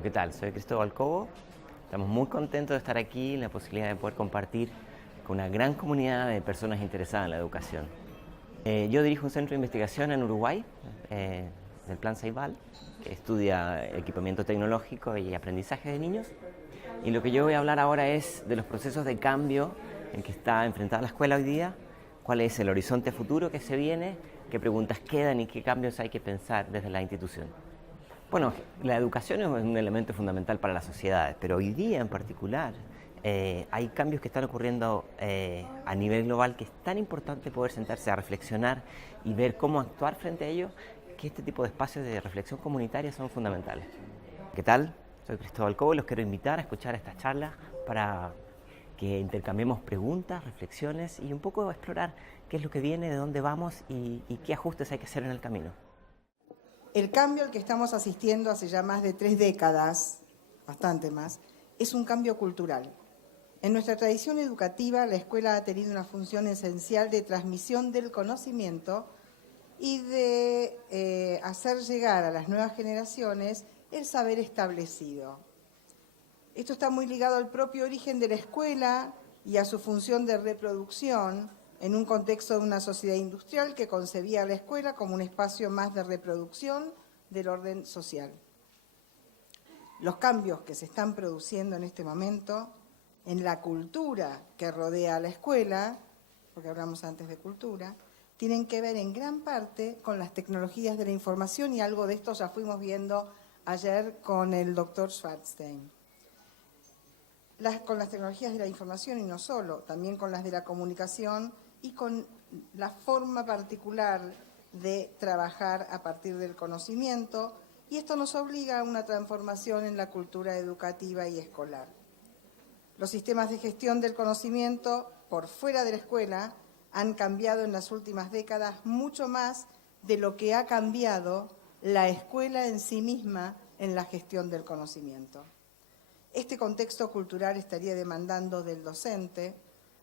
Bueno, ¿qué tal? Soy Cristóbal Cobo. Estamos muy contentos de estar aquí, la posibilidad de poder compartir con una gran comunidad de personas interesadas en la educación. Yo dirijo un centro de investigación en Uruguay, del Plan Ceibal, que estudia equipamiento tecnológico y aprendizaje de niños. Y lo que yo voy a hablar ahora es de los procesos de cambio en que está enfrentada la escuela hoy día, cuál es el horizonte futuro que se viene, qué preguntas quedan y qué cambios hay que pensar desde la institución. Bueno, la educación es un elemento fundamental para las sociedades, pero hoy día en particular hay cambios que están ocurriendo a nivel global que es tan importante poder sentarse a reflexionar y ver cómo actuar frente a ellos, que este tipo de espacios de reflexión comunitaria son fundamentales. ¿Qué tal? Soy Cristóbal Cobo y los quiero invitar a escuchar esta charla para que intercambiemos preguntas, reflexiones y un poco explorar qué es lo que viene, de dónde vamos y qué ajustes hay que hacer en el camino. El cambio al que estamos asistiendo hace ya más de 3 décadas, bastante más, es un cambio cultural. En nuestra tradición educativa, la escuela ha tenido una función esencial de transmisión del conocimiento y de hacer llegar a las nuevas generaciones el saber establecido. Esto está muy ligado al propio origen de la escuela y a su función de reproducción en un contexto de una sociedad industrial que concebía a la escuela como un espacio más de reproducción del orden social. Los cambios que se están produciendo en este momento en la cultura que rodea a la escuela, porque hablamos antes de cultura, tienen que ver en gran parte con las tecnologías de la información y algo de esto ya fuimos viendo ayer con el doctor Schwarzstein. Con las tecnologías de la información y no solo, también con las de la comunicación y con la forma particular de trabajar a partir del conocimiento, y esto nos obliga a una transformación en la cultura educativa y escolar. Los sistemas de gestión del conocimiento por fuera de la escuela han cambiado en las últimas décadas mucho más de lo que ha cambiado la escuela en sí misma en la gestión del conocimiento. Este contexto cultural estaría demandando del docente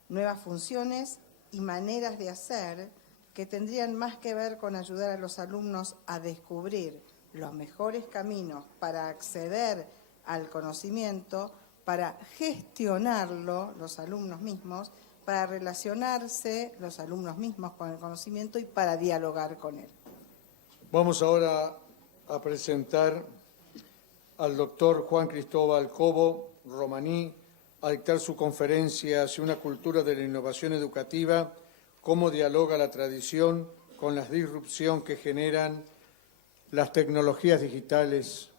nuevas funciones y maneras de hacer que tendrían más que ver con ayudar a los alumnos a descubrir los mejores caminos para acceder al conocimiento, para gestionarlo los alumnos mismos, para relacionarse los alumnos mismos con el conocimiento y para dialogar con él. Vamos ahora a presentar al doctor Juan Cristóbal Cobo Romaní a dictar su conferencia hacia una cultura de la innovación educativa, cómo dialoga la tradición con la disrupción que generan las tecnologías digitales.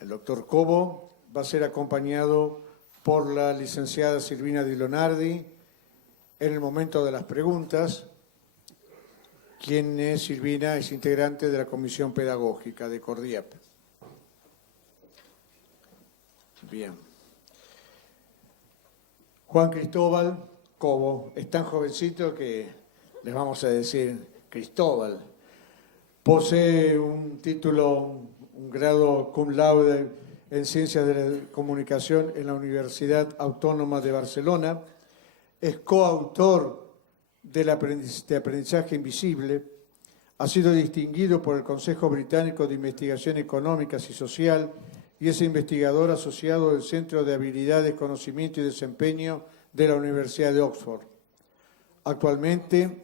El doctor Cobo va a ser acompañado por la licenciada Silvina Di Leonardi en el momento de las preguntas. Quien es Silvina, es integrante de la Comisión Pedagógica de Cordiap. Bien. Juan Cristóbal Cobo es tan jovencito que les vamos a decir Cristóbal. Posee un título, un grado cum laude en Ciencias de la Comunicación en la Universidad Autónoma de Barcelona. Es coautor del aprendizaje invisible. Ha sido distinguido por el Consejo Británico de Investigación Económicas y Social y es investigador asociado del Centro de Habilidades, Conocimiento y Desempeño de la Universidad de Oxford. Actualmente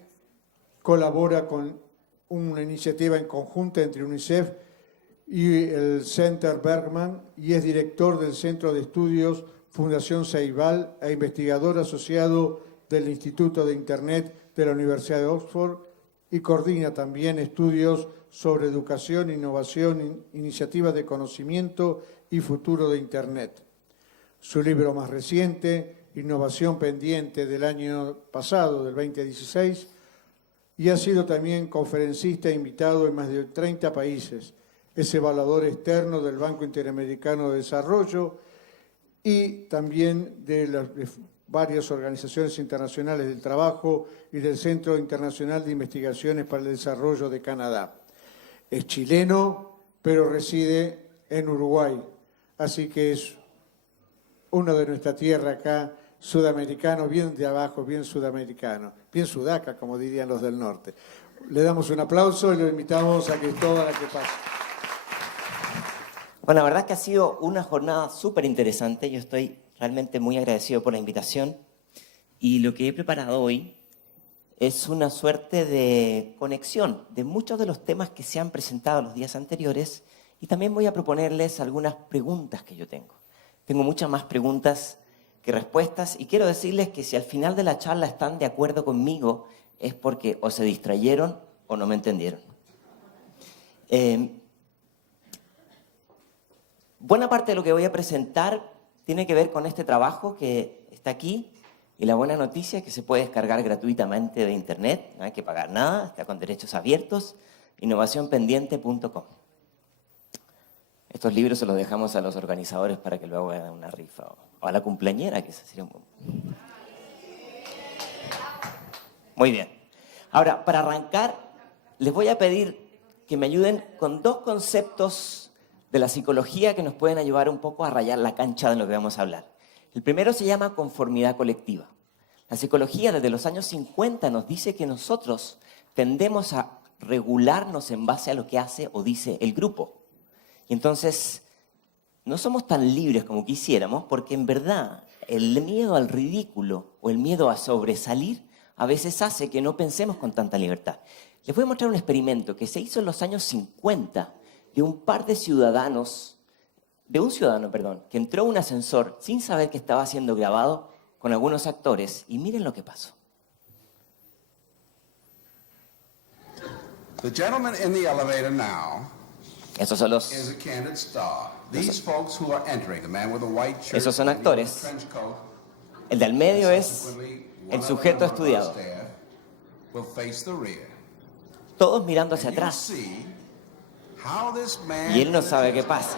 colabora con una iniciativa en conjunta entre UNICEF y el Center Bergman y es director del Centro de Estudios Fundación Ceibal e investigador asociado del Instituto de Internet de la Universidad de Oxford y coordina también estudios sobre educación, innovación, iniciativas de conocimiento y futuro de Internet. Su libro más reciente, Innovación Pendiente, del año pasado, del 2016, y ha sido también conferencista e invitado en más de 30 países. Es evaluador externo del Banco Interamericano de Desarrollo y también de varias organizaciones internacionales del trabajo y del Centro Internacional de Investigaciones para el Desarrollo de Canadá. Es chileno, pero reside en Uruguay, así que es uno de nuestra tierra acá, sudamericano, bien de abajo, bien sudamericano, bien sudaca, como dirían los del norte. Le damos un aplauso y lo invitamos a Cristóbal a que pase. Bueno, la verdad es que ha sido una jornada súper interesante. Yo estoy realmente muy agradecido por la invitación. Y lo que he preparado hoy es una suerte de conexión de muchos de los temas que se han presentado los días anteriores. Y también voy a proponerles algunas preguntas que yo tengo. Tengo muchas más preguntas que respuestas. Y quiero decirles que si al final de la charla están de acuerdo conmigo, es porque o se distrayeron o no me entendieron. Buena parte de lo que voy a presentar tiene que ver con este trabajo que está aquí, y la buena noticia es que se puede descargar gratuitamente de internet, no hay que pagar nada, está con derechos abiertos, innovacionpendiente.com. Estos libros se los dejamos a los organizadores para que luego hagan una rifa, o a la cumpleañera, que sería un... Muy bien. Ahora, para arrancar, les voy a pedir que me ayuden con dos conceptos de la psicología que nos pueden ayudar un poco a rayar la cancha de lo que vamos a hablar. El primero se llama conformidad colectiva. La psicología desde los años 50 nos dice que nosotros tendemos a regularnos en base a lo que hace o dice el grupo. Y entonces no somos tan libres como quisiéramos, porque en verdad el miedo al ridículo o el miedo a sobresalir a veces hace que no pensemos con tanta libertad. Les voy a mostrar un experimento que se hizo en los años 50 de un ciudadano, que entró a un ascensor sin saber que estaba siendo grabado con algunos actores, y miren lo que pasó. The gentleman in the elevator now Esos son los... is a candid star. These folks who are entering, the man with the white shirt, Esos son the man with actores. the trench coat, El del medio es subsequently, one el other sujeto member of our estudiado. staff will face the rear. Todos mirando hacia And you atrás. see how this man Y él no sabe qué pasa.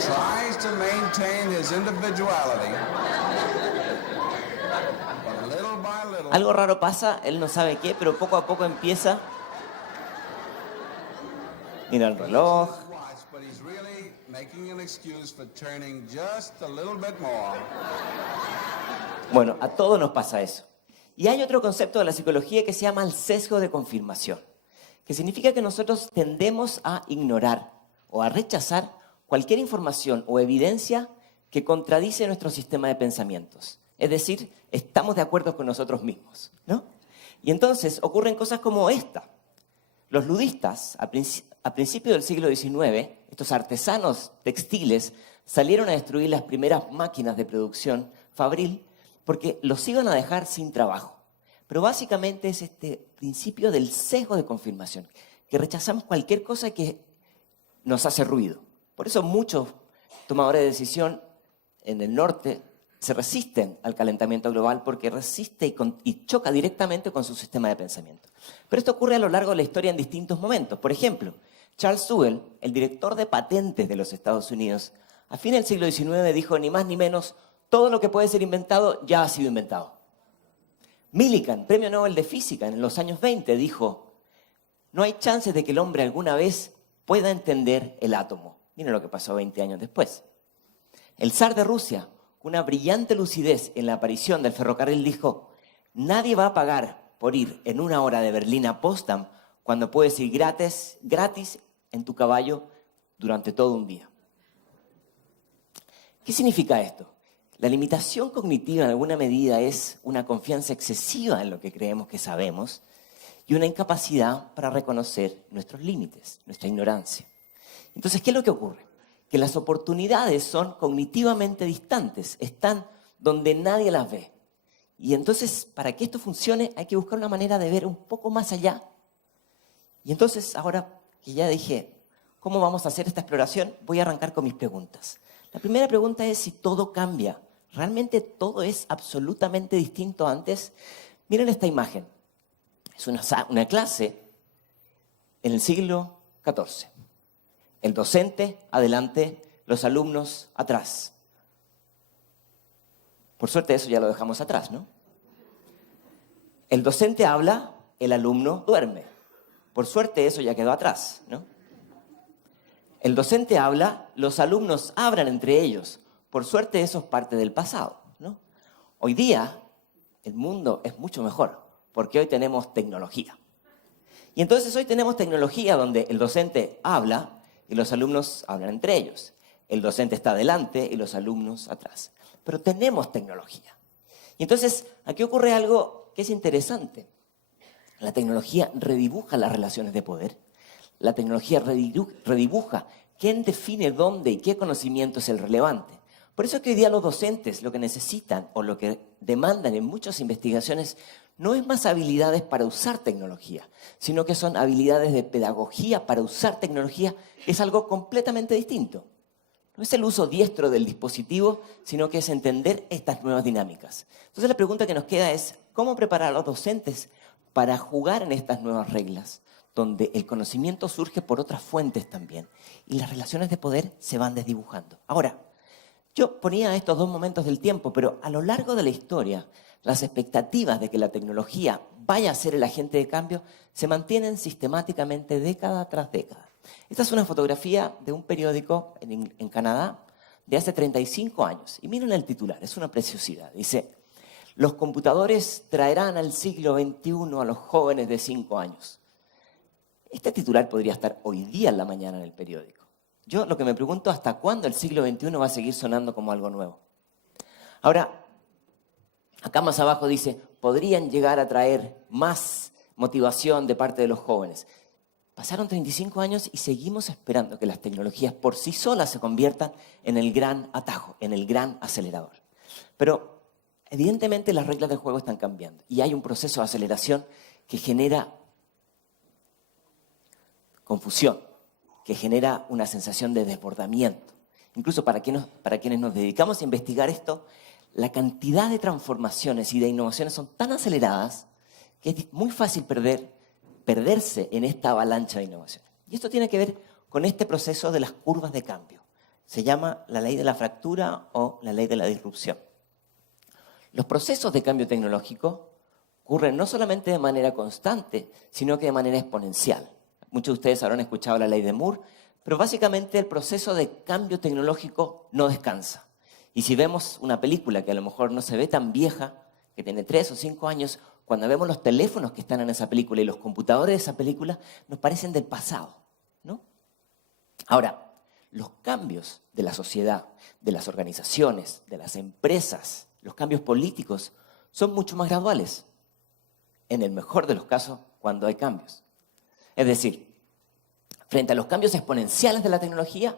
tries to maintain his individuality. But little by little, Algo raro pasa, él no sabe qué, pero poco a poco empieza. Mira el reloj. watch, but he's really making an excuse for turning just a little bit more. Bueno, a todos nos pasa eso. Y hay otro concepto de la psicología que se llama el sesgo de confirmación, que significa que nosotros tendemos a ignorar o a rechazar cualquier información o evidencia que contradice nuestro sistema de pensamientos. Es decir, estamos de acuerdo con nosotros mismos, ¿no? Y entonces ocurren cosas como esta. Los ludistas, a principios del siglo XIX, estos artesanos textiles salieron a destruir las primeras máquinas de producción fabril porque los iban a dejar sin trabajo. Pero básicamente es este principio del sesgo de confirmación, que rechazamos cualquier cosa que nos hace ruido. Por eso muchos tomadores de decisión en el norte se resisten al calentamiento global, porque resiste y choca directamente con su sistema de pensamiento. Pero esto ocurre a lo largo de la historia en distintos momentos. Por ejemplo, Charles Duell, el director de patentes de los Estados Unidos, a fines del siglo XIX dijo ni más ni menos: todo lo que puede ser inventado ya ha sido inventado. Millikan, premio Nobel de Física en los años 20, dijo: no hay chances de que el hombre alguna vez pueda entender el átomo. Miren lo que pasó 20 años después. El zar de Rusia, con una brillante lucidez en la aparición del ferrocarril, dijo: nadie va a pagar por ir en una hora de Berlín a Potsdam cuando puedes ir gratis en tu caballo durante todo un día. ¿Qué significa esto? La limitación cognitiva en alguna medida es una confianza excesiva en lo que creemos que sabemos y una incapacidad para reconocer nuestros límites, nuestra ignorancia. Entonces, ¿qué es lo que ocurre? Que las oportunidades son cognitivamente distantes, están donde nadie las ve. Y entonces, para que esto funcione, hay que buscar una manera de ver un poco más allá. Y entonces, ahora que ya dije cómo vamos a hacer esta exploración, voy a arrancar con mis preguntas. La primera pregunta es si todo cambia. ¿Realmente todo es absolutamente distinto antes? Miren esta imagen. Es una clase en el siglo XIV. El docente adelante, los alumnos atrás. Por suerte eso ya lo dejamos atrás, ¿no? El docente habla, el alumno duerme. Por suerte eso ya quedó atrás, ¿no? El docente habla, los alumnos hablan entre ellos. Por suerte eso es parte del pasado, ¿no? Hoy día el mundo es mucho mejor porque hoy tenemos tecnología. Y entonces hoy tenemos tecnología donde el docente habla y los alumnos hablan entre ellos. El docente está adelante y los alumnos atrás. Pero tenemos tecnología. Y entonces aquí ocurre algo que es interesante. La tecnología redibuja las relaciones de poder. La tecnología redibuja quién define dónde y qué conocimiento es el relevante. Por eso es que hoy día los docentes lo que necesitan o lo que demandan en muchas investigaciones no es más habilidades para usar tecnología, sino que son habilidades de pedagogía para usar tecnología, que es algo completamente distinto. No es el uso diestro del dispositivo, sino que es entender estas nuevas dinámicas. Entonces la pregunta que nos queda es, ¿cómo preparar a los docentes para jugar en estas nuevas reglas, donde el conocimiento surge por otras fuentes también y las relaciones de poder se van desdibujando? Ahora, yo ponía estos dos momentos del tiempo, pero a lo largo de la historia, las expectativas de que la tecnología vaya a ser el agente de cambio se mantienen sistemáticamente década tras década. Esta es una fotografía de un periódico en Canadá de hace 35 años. Y miren el titular, es una preciosidad. Dice, los computadores traerán al siglo XXI a los jóvenes de 5 años. Este titular podría estar hoy día en la mañana en el periódico. Yo lo que me pregunto, ¿hasta cuándo el siglo XXI va a seguir sonando como algo nuevo? Ahora, acá más abajo dice, podrían llegar a traer más motivación de parte de los jóvenes. Pasaron 35 años y seguimos esperando que las tecnologías por sí solas se conviertan en el gran atajo, en el gran acelerador. Pero evidentemente las reglas del juego están cambiando y hay un proceso de aceleración que genera confusión, que genera una sensación de desbordamiento. Incluso para quienes nos dedicamos a investigar esto, la cantidad de transformaciones y de innovaciones son tan aceleradas que es muy fácil perderse en esta avalancha de innovación. Y esto tiene que ver con este proceso de las curvas de cambio. Se llama la ley de la fractura o la ley de la disrupción. Los procesos de cambio tecnológico ocurren no solamente de manera constante, sino que de manera exponencial. Muchos de ustedes habrán escuchado la ley de Moore, pero básicamente el proceso de cambio tecnológico no descansa. Y si vemos una película que a lo mejor no se ve tan vieja, que tiene 3 o 5 años, cuando vemos los teléfonos que están en esa película y los computadores de esa película, nos parecen del pasado, ¿no? Ahora, los cambios de la sociedad, de las organizaciones, de las empresas, los cambios políticos, son mucho más graduales. En el mejor de los casos, cuando hay cambios. Es decir, frente a los cambios exponenciales de la tecnología,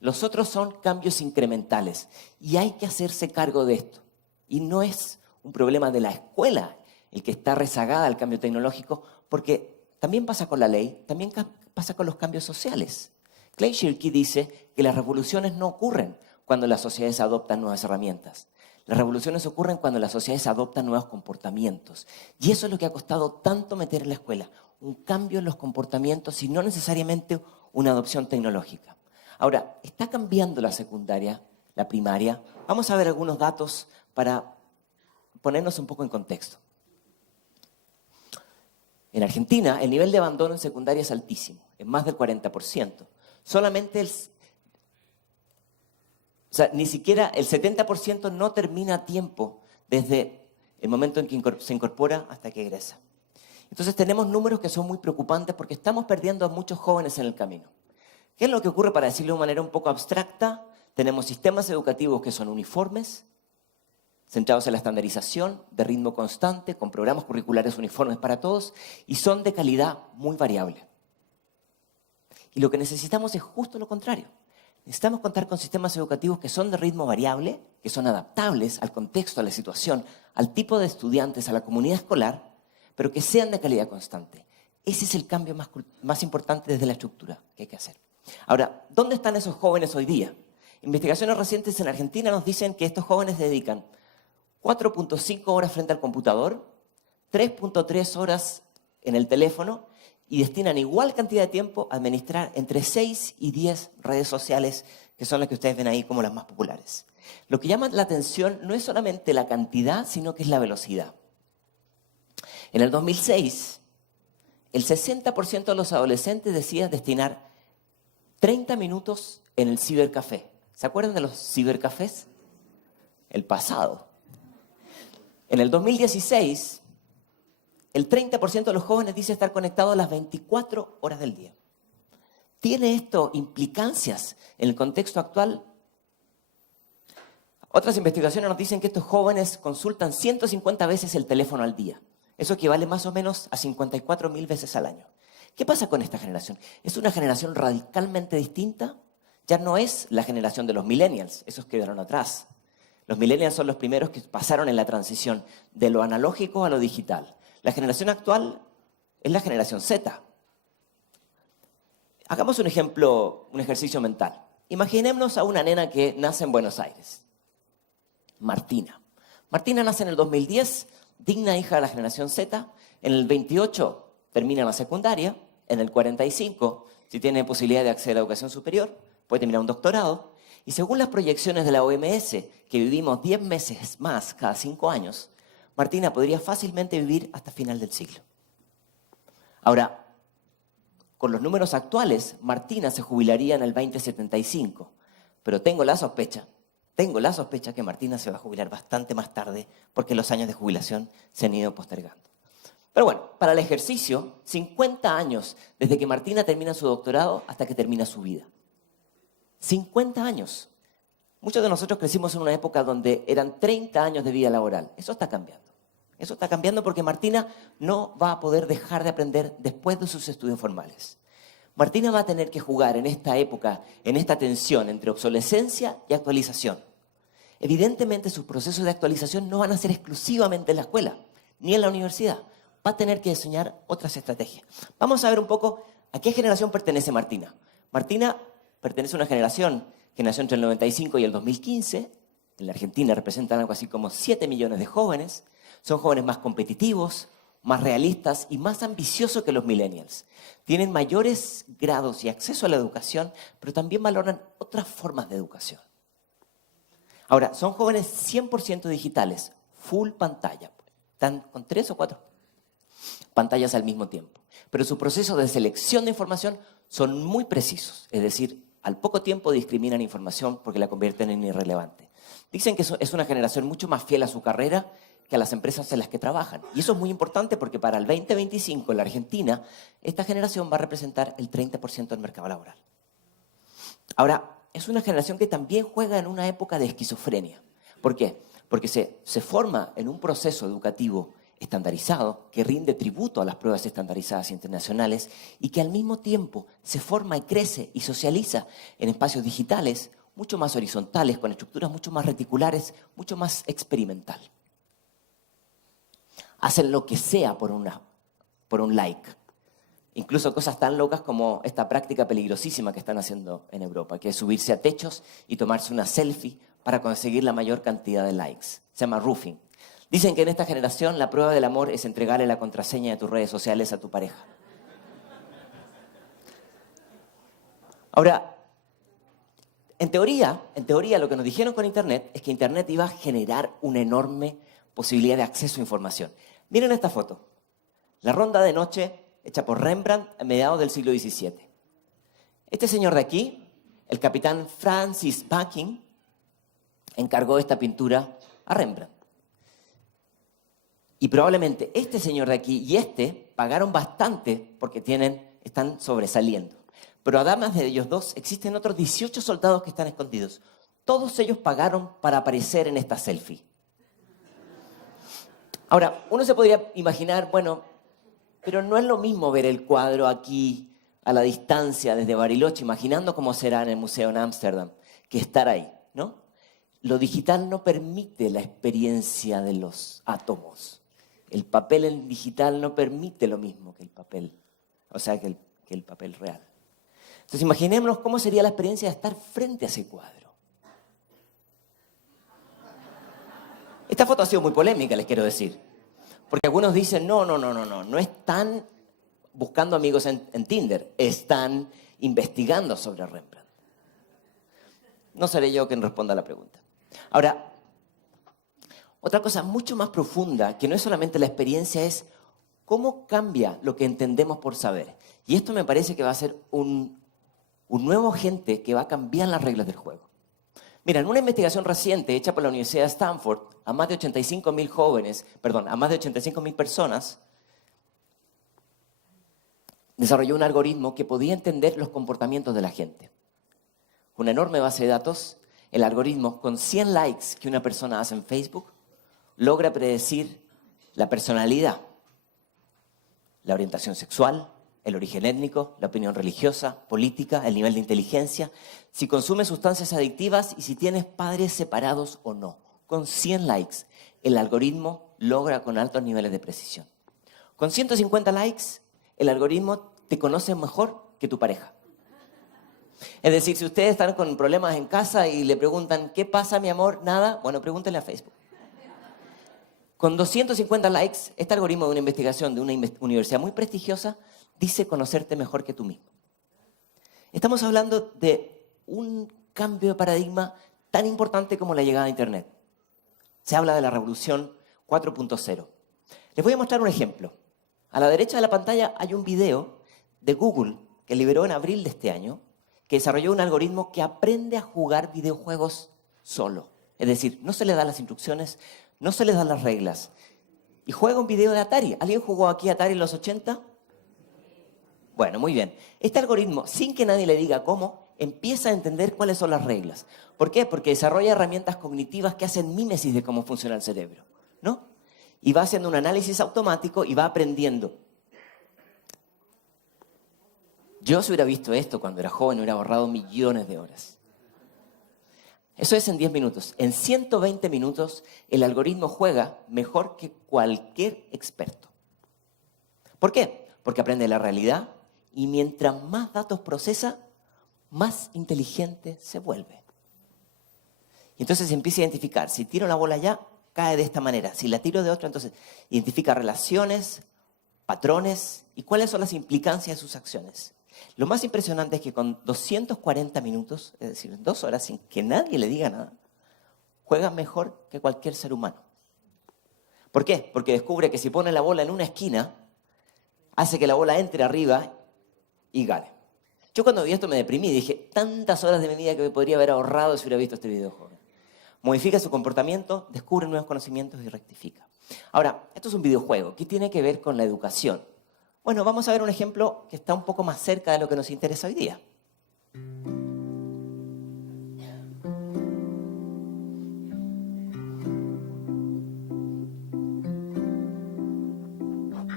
los otros son cambios incrementales. Y hay que hacerse cargo de esto. Y no es un problema de la escuela el que está rezagada al cambio tecnológico, porque también pasa con la ley, también pasa con los cambios sociales. Clay Shirky dice que las revoluciones no ocurren cuando las sociedades adoptan nuevas herramientas. Las revoluciones ocurren cuando las sociedades adoptan nuevos comportamientos. Y eso es lo que ha costado tanto meter en la escuela, un cambio en los comportamientos y no necesariamente una adopción tecnológica. Ahora, está cambiando la secundaria, la primaria. Vamos a ver algunos datos para ponernos un poco en contexto. En Argentina, el nivel de abandono en secundaria es altísimo, es más del 40%. Solamente ni siquiera el 70% no termina a tiempo desde el momento en que se incorpora hasta que egresa. Entonces tenemos números que son muy preocupantes porque estamos perdiendo a muchos jóvenes en el camino. ¿Qué es lo que ocurre? Para decirlo de manera un poco abstracta, tenemos sistemas educativos que son uniformes, centrados en la estandarización, de ritmo constante, con programas curriculares uniformes para todos, y son de calidad muy variable. Y lo que necesitamos es justo lo contrario. Necesitamos contar con sistemas educativos que son de ritmo variable, que son adaptables al contexto, a la situación, al tipo de estudiantes, a la comunidad escolar, pero que sean de calidad constante. Ese es el cambio más importante desde la estructura que hay que hacer. Ahora, ¿dónde están esos jóvenes hoy día? Investigaciones recientes en Argentina nos dicen que estos jóvenes dedican 4.5 horas frente al computador, 3.3 horas en el teléfono y destinan igual cantidad de tiempo a administrar entre 6 y 10 redes sociales, que son las que ustedes ven ahí como las más populares. Lo que llama la atención no es solamente la cantidad, sino que es la velocidad. En el 2006, el 60% de los adolescentes decía destinar 30 minutos en el cibercafé. ¿Se acuerdan de los cibercafés? El pasado. En el 2016, El 30% de los jóvenes dice estar conectados las 24 horas del día. ¿Tiene esto implicancias en el contexto actual? Otras investigaciones nos dicen que estos jóvenes consultan 150 veces el teléfono al día. Eso equivale más o menos a 54.000 veces al año. ¿Qué pasa con esta generación? ¿Es una generación radicalmente distinta? Ya no es la generación de los millennials, esos quedaron atrás. Los millennials son los primeros que pasaron en la transición de lo analógico a lo digital. La generación actual es la generación Z. Hagamos un ejemplo, un ejercicio mental. Imaginémonos a una nena que nace en Buenos Aires. Martina. Martina nace en el 2010, digna hija de la generación Z. En el 28 termina la secundaria. En el 45, si tiene posibilidad de acceder a la educación superior, puede terminar un doctorado. Y según las proyecciones de la OMS, que vivimos 10 meses más cada 5 años, Martina podría fácilmente vivir hasta final del siglo. Ahora, con los números actuales, Martina se jubilaría en el 2075. Pero tengo la sospecha que Martina se va a jubilar bastante más tarde porque los años de jubilación se han ido postergando. Pero bueno, para el ejercicio, 50 años desde que Martina termina su doctorado hasta que termina su vida. 50 años. Muchos de nosotros crecimos en una época donde eran 30 años de vida laboral. Eso está cambiando. Eso está cambiando porque Martina no va a poder dejar de aprender después de sus estudios formales. Martina va a tener que jugar en esta época, en esta tensión entre obsolescencia y actualización. Evidentemente sus procesos de actualización no van a ser exclusivamente en la escuela, ni en la universidad. Va a tener que diseñar otras estrategias. Vamos a ver un poco a qué generación pertenece Martina. Martina pertenece a una generación que nació entre el 95 y el 2015. En la Argentina representan algo así como 7 millones de jóvenes. Son jóvenes más competitivos, más realistas y más ambiciosos que los millennials. Tienen mayores grados y acceso a la educación, pero también valoran otras formas de educación. Ahora, son jóvenes 100% digitales, full pantalla. Están con 3 o 4 pantallas al mismo tiempo. Pero sus procesos de selección de información son muy precisos. Es decir, al poco tiempo discriminan información porque la convierten en irrelevante. Dicen que es una generación mucho más fiel a su carrera que a las empresas en las que trabajan. Y eso es muy importante porque para el 2025 en la Argentina, esta generación va a representar el 30% del mercado laboral. Ahora, es una generación que también juega en una época de esquizofrenia. ¿Por qué? Porque se forma en un proceso educativo estandarizado que rinde tributo a las pruebas estandarizadas internacionales y que al mismo tiempo se forma y crece y socializa en espacios digitales mucho más horizontales, con estructuras mucho más reticulares, mucho más experimental. Hacen lo que sea por un like. Incluso cosas tan locas como esta práctica peligrosísima que están haciendo en Europa, que es subirse a techos y tomarse una selfie para conseguir la mayor cantidad de likes. Se llama roofing. Dicen que en esta generación la prueba del amor es entregarle la contraseña de tus redes sociales a tu pareja. Ahora, en teoría lo que nos dijeron con Internet es que Internet iba a generar una enorme posibilidad de acceso a información. Miren esta foto. La ronda de noche hecha por Rembrandt a mediados del siglo XVII. Este señor de aquí, el capitán Francis Bacon, encargó esta pintura a Rembrandt. Y probablemente este señor de aquí y este pagaron bastante porque están sobresaliendo. Pero además de ellos dos, existen otros 18 soldados que están escondidos. Todos ellos pagaron para aparecer en esta selfie. Ahora, uno se podría imaginar, bueno, pero no es lo mismo ver el cuadro aquí a la distancia desde Bariloche, imaginando cómo será en el museo en Ámsterdam, que estar ahí, ¿no? Lo digital no permite la experiencia de los átomos. El papel en digital no permite lo mismo que el papel, o sea, que el papel real. Entonces, imaginémonos cómo sería la experiencia de estar frente a ese cuadro. Esta foto ha sido muy polémica, les quiero decir. Porque algunos dicen, no están buscando amigos en Tinder, están investigando sobre Rembrandt. No seré yo quien responda a la pregunta. Ahora, otra cosa mucho más profunda, que no es solamente la experiencia, es cómo cambia lo que entendemos por saber. Y esto me parece que va a ser un nuevo agente que va a cambiar las reglas del juego. Mira, en una investigación reciente hecha por la Universidad de Stanford, a más de 85.000 personas, desarrolló un algoritmo que podía entender los comportamientos de la gente. Una enorme base de datos, el algoritmo, con 100 likes que una persona hace en Facebook, logra predecir la personalidad, la orientación sexual, el origen étnico, la opinión religiosa, política, el nivel de inteligencia, si consume sustancias adictivas y si tienes padres separados o no. Con 100 likes, el algoritmo logra con altos niveles de precisión. Con 150 likes, el algoritmo te conoce mejor que tu pareja. Es decir, si ustedes están con problemas en casa y le preguntan, ¿qué pasa, mi amor? Nada, bueno, pregúntenle a Facebook. Con 250 likes, este algoritmo de una investigación de una universidad muy prestigiosa dice conocerte mejor que tú mismo. Estamos hablando de un cambio de paradigma tan importante como la llegada a Internet. Se habla de la revolución 4.0. Les voy a mostrar un ejemplo. A la derecha de la pantalla hay un video de Google que liberó en abril de este año, que desarrolló un algoritmo que aprende a jugar videojuegos solo. Es decir, no se le dan las instrucciones, no se les dan las reglas. Y juega un video de Atari. ¿Alguien jugó aquí Atari en los 80? Bueno, muy bien. Este algoritmo, sin que nadie le diga cómo, empieza a entender cuáles son las reglas. ¿Por qué? Porque desarrolla herramientas cognitivas que hacen mímesis de cómo funciona el cerebro, ¿no? Y va haciendo un análisis automático y va aprendiendo. Yo si hubiera visto esto cuando era joven, hubiera ahorrado millones de horas. Eso es en 10 minutos. En 120 minutos, el algoritmo juega mejor que cualquier experto. ¿Por qué? Porque aprende la realidad y mientras más datos procesa, más inteligente se vuelve. Y entonces se empieza a identificar. Si tiro la bola allá, cae de esta manera. Si la tiro de otra, entonces identifica relaciones, patrones y cuáles son las implicancias de sus acciones. Lo más impresionante es que con 240 minutos, es decir, 2 horas sin que nadie le diga nada, juega mejor que cualquier ser humano. ¿Por qué? Porque descubre que si pone la bola en una esquina, hace que la bola entre arriba y gane. Yo cuando vi esto me deprimí y dije, tantas horas de mi vida que me podría haber ahorrado si hubiera visto este videojuego. Modifica su comportamiento, descubre nuevos conocimientos y rectifica. Ahora, esto es un videojuego. ¿Qué tiene que ver con la educación? Bueno, vamos a ver un ejemplo que está un poco más cerca de lo que nos interesa hoy día.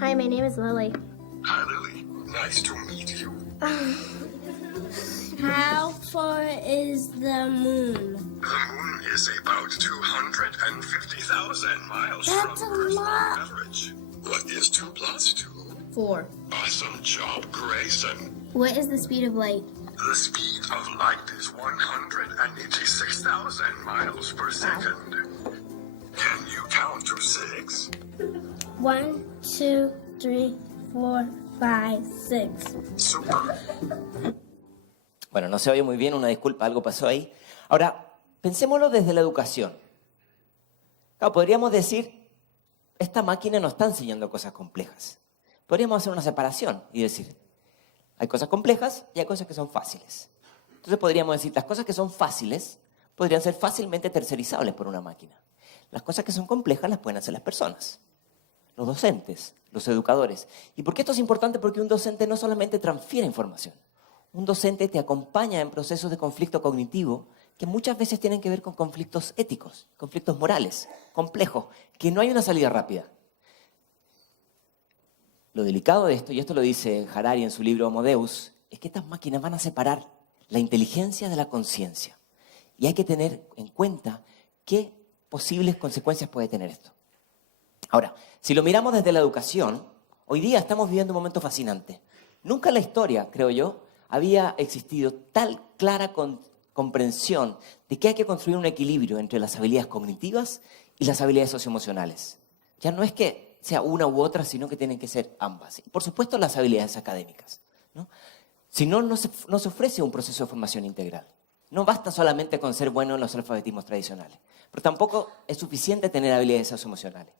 Hi, my name is Lily. Hi, Lily. Nice to meet you. How far is the moon? The moon is about 250,000 miles That's from a Earth's lot. average. What is 2 plus 2? 4. Awesome job, Grayson. What is the speed of light? The speed of light is 186,000 miles per second. Can you count to 6? 1, 2, 3, 4, 5, 6. Super. Bueno, no se oye muy bien, una disculpa, algo pasó ahí. Ahora, pensémoslo desde la educación. Claro, podríamos decir, esta máquina nos está enseñando cosas complejas. Podríamos hacer una separación y decir, hay cosas complejas y hay cosas que son fáciles. Entonces podríamos decir, las cosas que son fáciles podrían ser fácilmente tercerizables por una máquina. Las cosas que son complejas las pueden hacer las personas, los docentes, los educadores. ¿Y por qué esto es importante? Porque un docente no solamente transfiere información. Un docente te acompaña en procesos de conflicto cognitivo que muchas veces tienen que ver con conflictos éticos, conflictos morales, complejos, que no hay una salida rápida. Lo delicado de esto, y esto lo dice Harari en su libro Homo Deus, es que estas máquinas van a separar la inteligencia de la conciencia. Y hay que tener en cuenta qué posibles consecuencias puede tener esto. Ahora, si lo miramos desde la educación, hoy día estamos viviendo un momento fascinante. Nunca en la historia, creo yo, había existido tal clara comprensión de que hay que construir un equilibrio entre las habilidades cognitivas y las habilidades socioemocionales. Ya no es que sea una u otra, sino que tienen que ser ambas. Y por supuesto, las habilidades académicas, ¿no? Si no, no se ofrece un proceso de formación integral. No basta solamente con ser bueno en los alfabetismos tradicionales, pero tampoco es suficiente tener habilidades socioemocionales.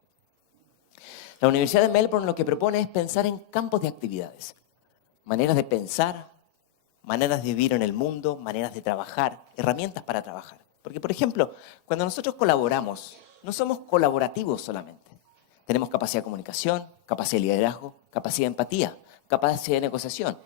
La Universidad de Melbourne lo que propone es pensar en campos de actividades, maneras de pensar, maneras de vivir en el mundo, maneras de trabajar, herramientas para trabajar. Porque, por ejemplo, cuando nosotros colaboramos, no somos colaborativos solamente. Tenemos capacidad de comunicación, capacidad de liderazgo, capacidad de empatía. capacidad de negociación,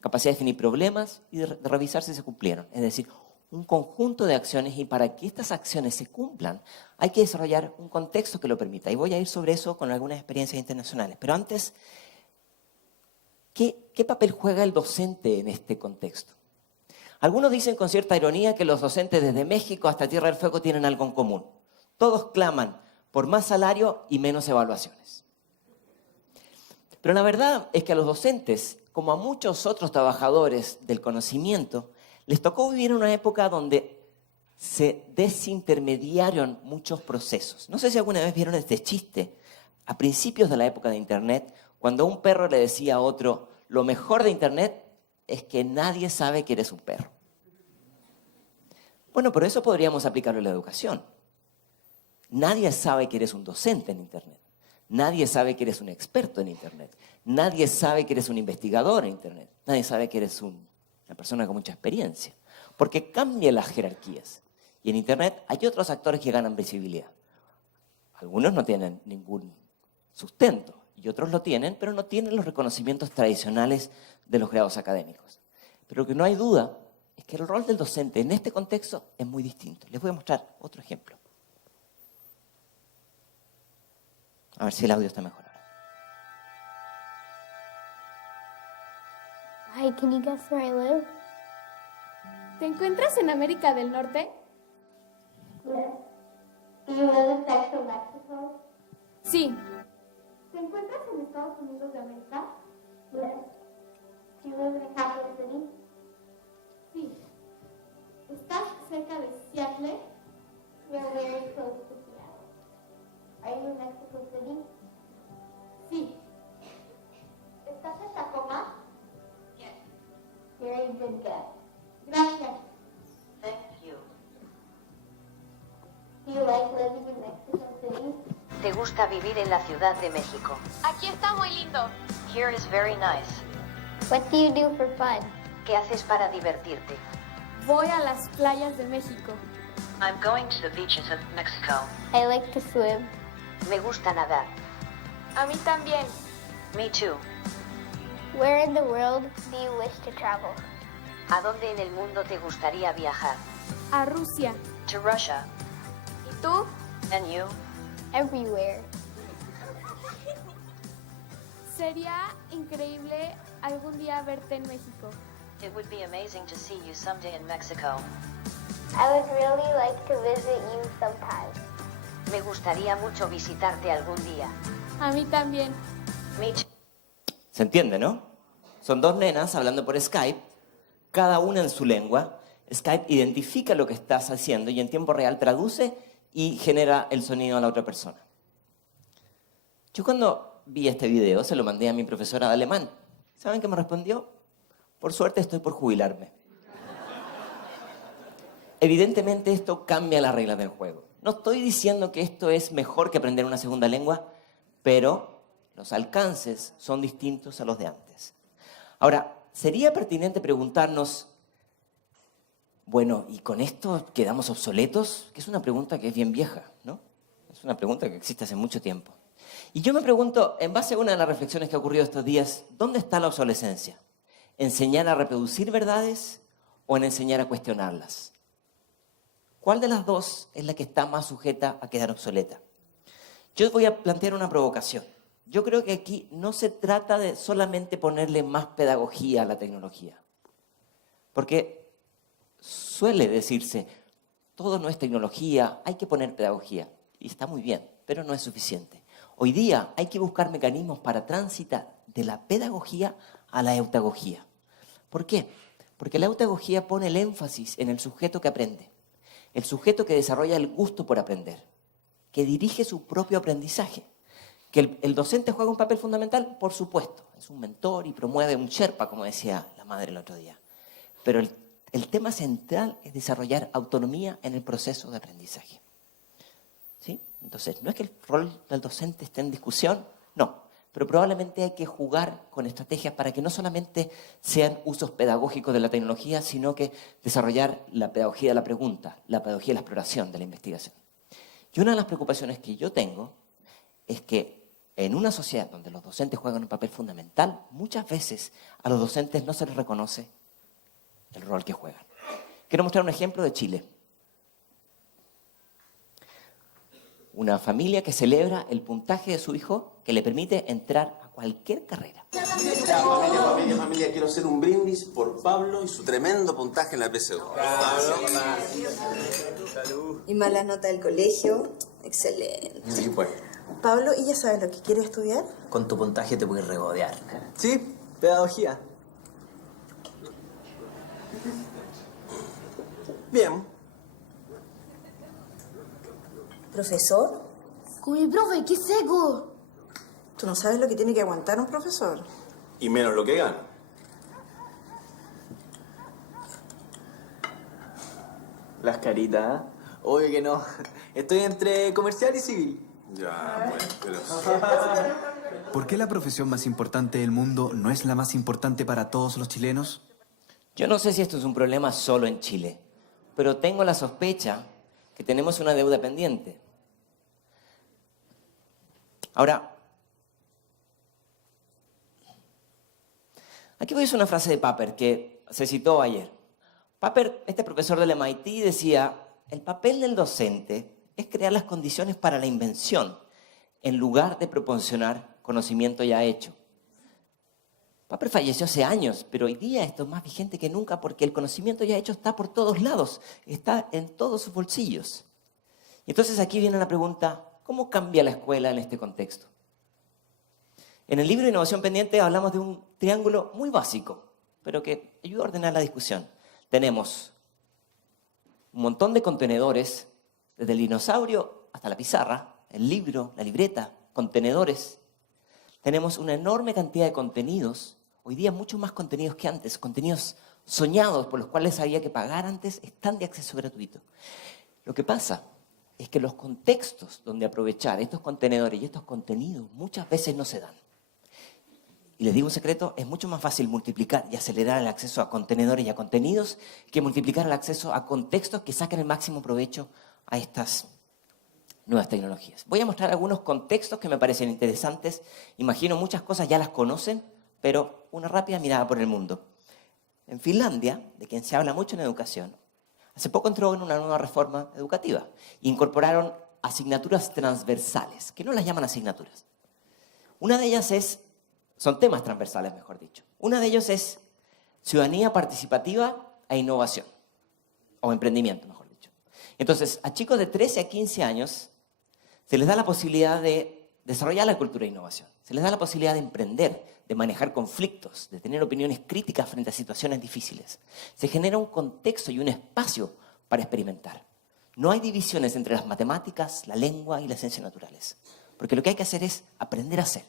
capacidad de definir problemas y de revisar si se cumplieron. Es decir, un conjunto de acciones, y para que estas acciones se cumplan hay que desarrollar un contexto que lo permita. Y voy a ir sobre eso con algunas experiencias internacionales. Pero antes, ¿qué papel juega el docente en este contexto? Algunos dicen con cierta ironía que los docentes desde México hasta Tierra del Fuego tienen algo en común. Todos claman por más salario y menos evaluaciones. Pero la verdad es que a los docentes, como a muchos otros trabajadores del conocimiento, les tocó vivir en una época donde se desintermediaron muchos procesos. No sé si alguna vez vieron este chiste a principios de la época de Internet, cuando un perro le decía a otro, lo mejor de Internet es que nadie sabe que eres un perro. Bueno, por eso podríamos aplicarlo en la educación. Nadie sabe que eres un docente en Internet. Nadie sabe que eres un experto en Internet. Nadie sabe que eres un investigador en Internet. Nadie sabe que eres una persona con mucha experiencia. Porque cambian las jerarquías. Y en Internet hay otros actores que ganan visibilidad. Algunos no tienen ningún sustento y otros lo tienen, pero no tienen los reconocimientos tradicionales de los grados académicos. Pero lo que no hay duda es que el rol del docente en este contexto es muy distinto. Les voy a mostrar otro ejemplo. A ver si el audio está mejor ahora. Hi, can you guess where I live? ¿Te encuentras en América del Norte? Yes. Do you live in Central Mexico? Sí. ¿Te encuentras en Estados Unidos de América? Yes. Do you live in a capital city? Sí. ¿Estás cerca de Seattle? You're very close to Seattle. Are you in Mexico City? Sí. ¿Estás en Tacoma? Yes. Very good guess. Gracias. Thank you. Do you like living in Mexico City? ¿Te gusta vivir en la Ciudad de México? Aquí está muy lindo. Here is very nice. What do you do for fun? ¿Qué haces para divertirte? Voy a las playas de México. I'm going to the beaches of Mexico. I like to swim. Me gusta nadar. A mí también. Me too. Where in the world do you wish to travel? ¿A dónde en el mundo te gustaría viajar? A Rusia. To Russia. ¿Y tú? And you? Everywhere. Sería increíble algún día verte en México. It would be amazing to see you someday in Mexico. I would really like to visit you sometime. Me gustaría mucho visitarte algún día. A mí también. Me too. ¿Se entiende, no? Son dos nenas hablando por Skype, cada una en su lengua. Skype identifica lo que estás haciendo y en tiempo real traduce y genera el sonido a la otra persona. Yo cuando vi este video se lo mandé a mi profesora de alemán. ¿Saben qué me respondió? Por suerte estoy por jubilarme. Evidentemente esto cambia las reglas del juego. No estoy diciendo que esto es mejor que aprender una segunda lengua, pero los alcances son distintos a los de antes. Ahora, sería pertinente preguntarnos, bueno, ¿y con esto quedamos obsoletos? Que es una pregunta que es bien vieja, ¿no? Es una pregunta que existe hace mucho tiempo. Y yo me pregunto, en base a una de las reflexiones que ha ocurrido estos días, ¿dónde está la obsolescencia? ¿Enseñar a reproducir verdades o en enseñar a cuestionarlas? ¿Cuál de las dos es la que está más sujeta a quedar obsoleta? Yo voy a plantear una provocación. Yo creo que aquí no se trata de solamente ponerle más pedagogía a la tecnología. Porque suele decirse, todo no es tecnología, hay que poner pedagogía. Y está muy bien, pero no es suficiente. Hoy día hay que buscar mecanismos para transitar de la pedagogía a la eutagogía. ¿Por qué? Porque la eutagogía pone el énfasis en el sujeto que aprende, el sujeto que desarrolla el gusto por aprender, que dirige su propio aprendizaje. ¿Que el docente juega un papel fundamental? Por supuesto, es un mentor y promueve un Sherpa, como decía la madre el otro día. Pero el tema central es desarrollar autonomía en el proceso de aprendizaje. ¿Sí? Entonces, no es que el rol del docente esté en discusión, no, pero probablemente hay que jugar con estrategias para que no solamente sean usos pedagógicos de la tecnología, sino que desarrollar la pedagogía de la pregunta, la pedagogía de la exploración, de la investigación. Y una de las preocupaciones que yo tengo es que en una sociedad donde los docentes juegan un papel fundamental, muchas veces a los docentes no se les reconoce el rol que juegan. Quiero mostrar un ejemplo de Chile. Una familia que celebra el puntaje de su hijo que le permite entrar a cualquier carrera. Ya, familia, quiero hacer un brindis por Pablo y su tremendo puntaje en la PSU. Y mala nota del colegio, excelente. Sí, pues. Pablo, ¿y ya sabes lo que quiere estudiar? Con tu puntaje te puedes regodear. Sí, pedagogía. Bien. ¿Profesor? Uy, profe, ¿qué seco? ¿Tú no sabes lo que tiene que aguantar un profesor? Y menos lo que gana. Las caritas, ¿eh? Obvio que no. Estoy entre comercial y civil. Ya, bueno, pero... ¿Por qué la profesión más importante del mundo no es la más importante para todos los chilenos? Yo no sé si esto es un problema solo en Chile, pero tengo la sospecha que tenemos una deuda pendiente. Ahora, aquí voy a usar una frase de Papert que se citó ayer. Papert, este profesor del MIT, decía, el papel del docente es crear las condiciones para la invención en lugar de proporcionar conocimiento ya hecho. Papert falleció hace años, pero hoy día esto es más vigente que nunca porque el conocimiento ya hecho está por todos lados, está en todos sus bolsillos. Y entonces aquí viene la pregunta, ¿cómo cambia la escuela en este contexto? En el libro Innovación Pendiente hablamos de un triángulo muy básico, pero que ayuda a ordenar la discusión. Tenemos un montón de contenedores, desde el dinosaurio hasta la pizarra, el libro, la libreta, contenedores. Tenemos una enorme cantidad de contenidos, hoy día mucho más contenidos que antes, contenidos soñados por los cuales había que pagar antes, están de acceso gratuito. Lo que pasa es que los contextos donde aprovechar estos contenedores y estos contenidos muchas veces no se dan. Y les digo un secreto, es mucho más fácil multiplicar y acelerar el acceso a contenedores y a contenidos que multiplicar el acceso a contextos que saquen el máximo provecho a estas nuevas tecnologías. Voy a mostrar algunos contextos que me parecen interesantes. Imagino muchas cosas ya las conocen, pero una rápida mirada por el mundo. En Finlandia, de quien se habla mucho en educación, hace poco entró en una nueva reforma educativa. Incorporaron asignaturas transversales, que no las llaman asignaturas. Una de ellas son temas transversales, mejor dicho. Una de ellos es ciudadanía participativa e innovación, o emprendimiento, mejor dicho. Entonces, a chicos de 13 a 15 años se les da la posibilidad de desarrollar la cultura de innovación. Se les da la posibilidad de emprender, de manejar conflictos, de tener opiniones críticas frente a situaciones difíciles. Se genera un contexto y un espacio para experimentar. No hay divisiones entre las matemáticas, la lengua y las ciencias naturales, porque lo que hay que hacer es aprender a hacer.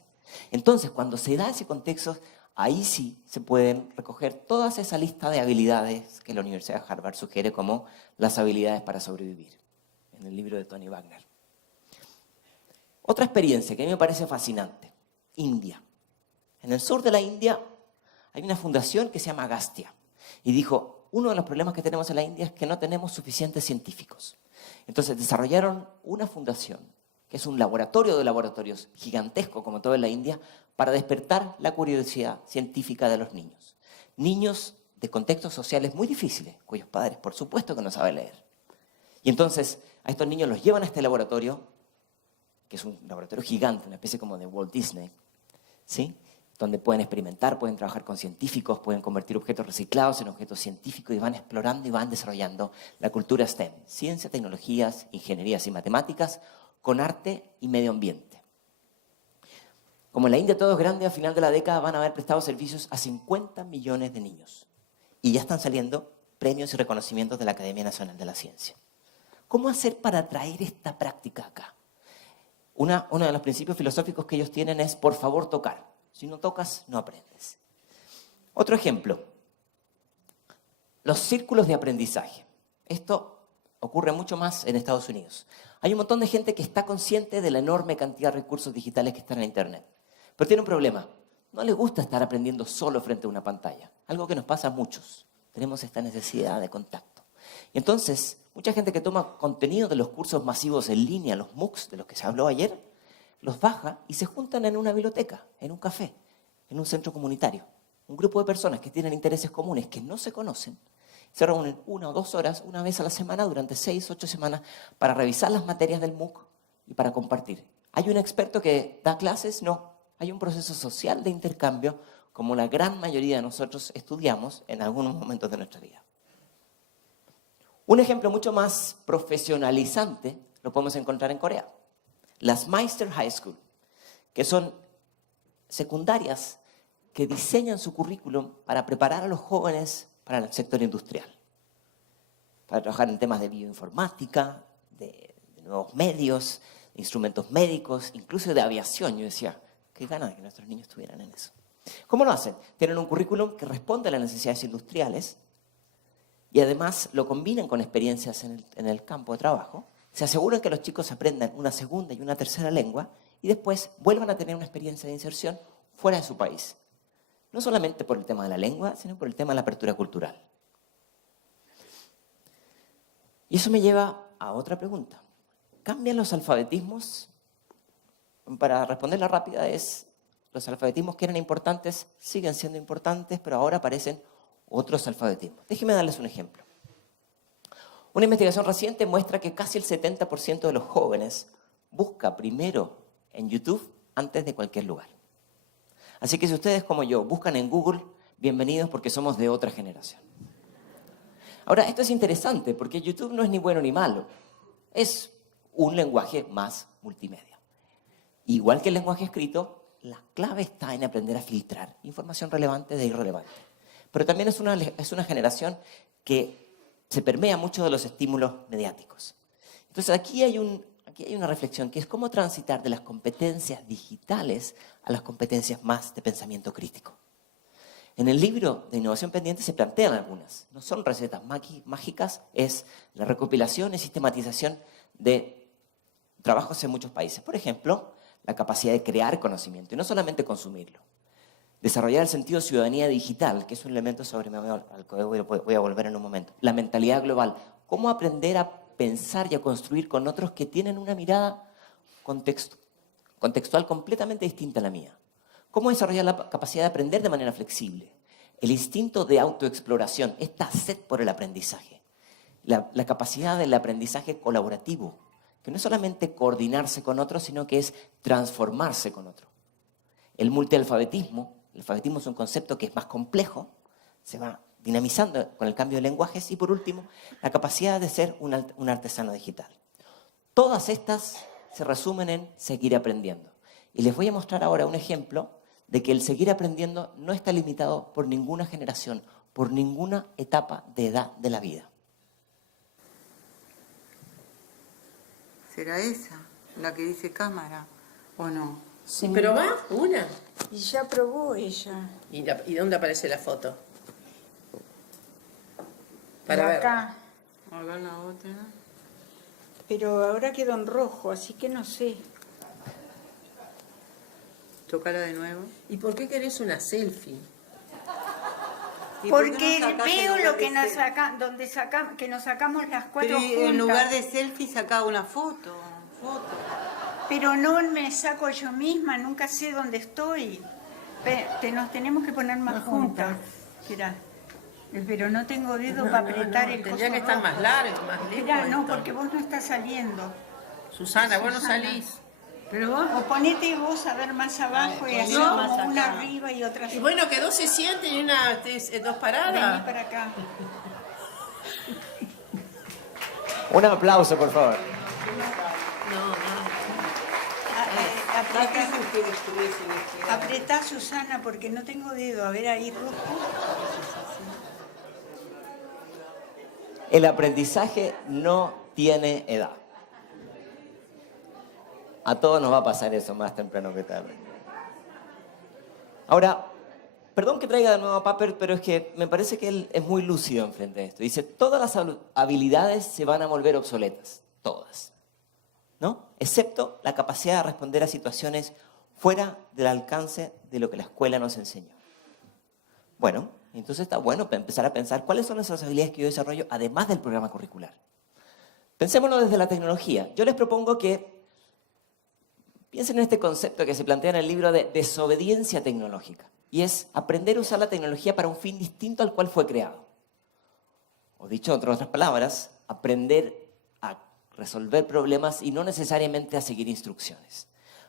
Entonces, cuando se da ese contexto, ahí sí se pueden recoger toda esa lista de habilidades que la Universidad de Harvard sugiere como las habilidades para sobrevivir, en el libro de Tony Wagner. Otra experiencia que a mí me parece fascinante, India. En el sur de la India hay una fundación que se llama Agastya y dijo, uno de los problemas que tenemos en la India es que no tenemos suficientes científicos. Entonces desarrollaron una fundación que es un laboratorio de laboratorios gigantesco, como todo en la India, para despertar la curiosidad científica de los niños. Niños de contextos sociales muy difíciles, cuyos padres, por supuesto, que no saben leer. Y entonces a estos niños los llevan a este laboratorio, que es un laboratorio gigante, una especie como de Walt Disney, ¿sí? Donde pueden experimentar, pueden trabajar con científicos, pueden convertir objetos reciclados en objetos científicos y van explorando y van desarrollando la cultura STEM, ciencia, tecnologías, ingenierías y matemáticas, con arte y medio ambiente. Como en la India todo es grande, a final de la década van a haber prestado servicios a 50 millones de niños. Y ya están saliendo premios y reconocimientos de la Academia Nacional de la Ciencia. ¿Cómo hacer para traer esta práctica acá? Uno de los principios filosóficos que ellos tienen es, por favor, tocar. Si no tocas, no aprendes. Otro ejemplo, los círculos de aprendizaje. Esto ocurre mucho más en Estados Unidos. Hay un montón de gente que está consciente de la enorme cantidad de recursos digitales que están en Internet. Pero tiene un problema. No le gusta estar aprendiendo solo frente a una pantalla. Algo que nos pasa a muchos. Tenemos esta necesidad de contacto. Y entonces, mucha gente que toma contenido de los cursos masivos en línea, los MOOCs de los que se habló ayer, los baja y se juntan en una biblioteca, en un café, en un centro comunitario. Un grupo de personas que tienen intereses comunes que no se conocen, se reúnen 1 o 2 horas, una vez a la semana, durante 6 o 8 semanas, para revisar las materias del MOOC y para compartir. ¿Hay un experto que da clases? No. Hay un proceso social de intercambio, como la gran mayoría de nosotros estudiamos en algunos momentos de nuestra vida. Un ejemplo mucho más profesionalizante lo podemos encontrar en Corea. Las Meister High School, que son secundarias que diseñan su currículum para preparar a los jóvenes para el sector industrial, para trabajar en temas de bioinformática, de nuevos medios, de instrumentos médicos, incluso de aviación. Yo decía, qué ganas de que nuestros niños estuvieran en eso. ¿Cómo lo hacen? Tienen un currículum que responde a las necesidades industriales y además lo combinan con experiencias en el campo de trabajo. Se aseguran que los chicos aprendan una segunda y una tercera lengua y después vuelvan a tener una experiencia de inserción fuera de su país. No solamente por el tema de la lengua, sino por el tema de la apertura cultural. Y eso me lleva a otra pregunta. ¿Cambian los alfabetismos? Para responderla rápida es, los alfabetismos que eran importantes siguen siendo importantes, pero ahora aparecen otros alfabetismos. Déjenme darles un ejemplo. Una investigación reciente muestra que casi el 70% de los jóvenes busca primero en YouTube antes de cualquier lugar. Así que si ustedes como yo buscan en Google, bienvenidos porque somos de otra generación. Ahora, esto es interesante porque YouTube no es ni bueno ni malo. Es un lenguaje más multimedia. Igual que el lenguaje escrito, la clave está en aprender a filtrar información relevante de irrelevante. Pero también es una generación que se permea mucho de los estímulos mediáticos. Entonces aquí hay una reflexión que es cómo transitar de las competencias digitales a las competencias más de pensamiento crítico. En el libro de Innovación Pendiente se plantean algunas. No son recetas mágicas, es la recopilación y sistematización de trabajos en muchos países. Por ejemplo, la capacidad de crear conocimiento y no solamente consumirlo. Desarrollar el sentido de ciudadanía digital, que es un elemento al que voy a volver en un momento. La mentalidad global. Cómo aprender a pensar y a construir con otros que tienen una mirada contextual completamente distinta a la mía. Cómo desarrollar la capacidad de aprender de manera flexible. El instinto de autoexploración, esta sed por el aprendizaje. La capacidad del aprendizaje colaborativo, que no es solamente coordinarse con otros, sino que es transformarse con otro. El multialfabetismo. El alfabetismo es un concepto que es más complejo, se va dinamizando con el cambio de lenguajes y por último, la capacidad de ser un artesano digital. Todas estas se resumen en seguir aprendiendo. Y les voy a mostrar ahora un ejemplo de que el seguir aprendiendo no está limitado por ninguna generación, por ninguna etapa de edad de la vida. ¿Será esa la que dice cámara o no? Sí, pero va una. Y ya probó ella. ¿Y dónde aparece la foto? Para ver. acá. Acá la otra. Pero ahora quedó en rojo, así que no sé. Tócala de nuevo. ¿Y por qué querés una selfie? Porque veo lo que nos que nos sacamos las 4 juntas. En lugar de selfie sacaba una foto. Pero no me saco yo misma, nunca sé dónde estoy. Nos tenemos que poner más juntas. Mirá. Pero no tengo dedo para apretar el coso. Tendría que estar más largo, más lejos. Mirá, no, porque vos no estás saliendo. Susana, vos no salís. Pero vos, o ponete vos a ver más abajo y así como una arriba y otra. Y bueno, que 2 se sienten y dos paradas. Vení para acá. Un aplauso, por favor. Apretá, Susana, porque no tengo dedo. A ver, ahí rojo. El aprendizaje no tiene edad. A todos nos va a pasar eso más temprano que tarde. Ahora, perdón que traiga de nuevo a Papert, pero es que me parece que él es muy lúcido enfrente de esto. Dice, todas las habilidades se van a volver obsoletas. Todas. ¿No? Excepto la capacidad de responder a situaciones fuera del alcance de lo que la escuela nos enseñó. Bueno, entonces está bueno empezar a pensar cuáles son esas habilidades que yo desarrollo además del programa curricular. Pensémoslo desde la tecnología. Yo les propongo que Piensen en este concepto que se plantea en el libro de desobediencia tecnológica. Y es aprender a usar la tecnología para un fin distinto al cual fue creado. O dicho en otras palabras, aprender a resolver problemas y no necesariamente a seguir instrucciones.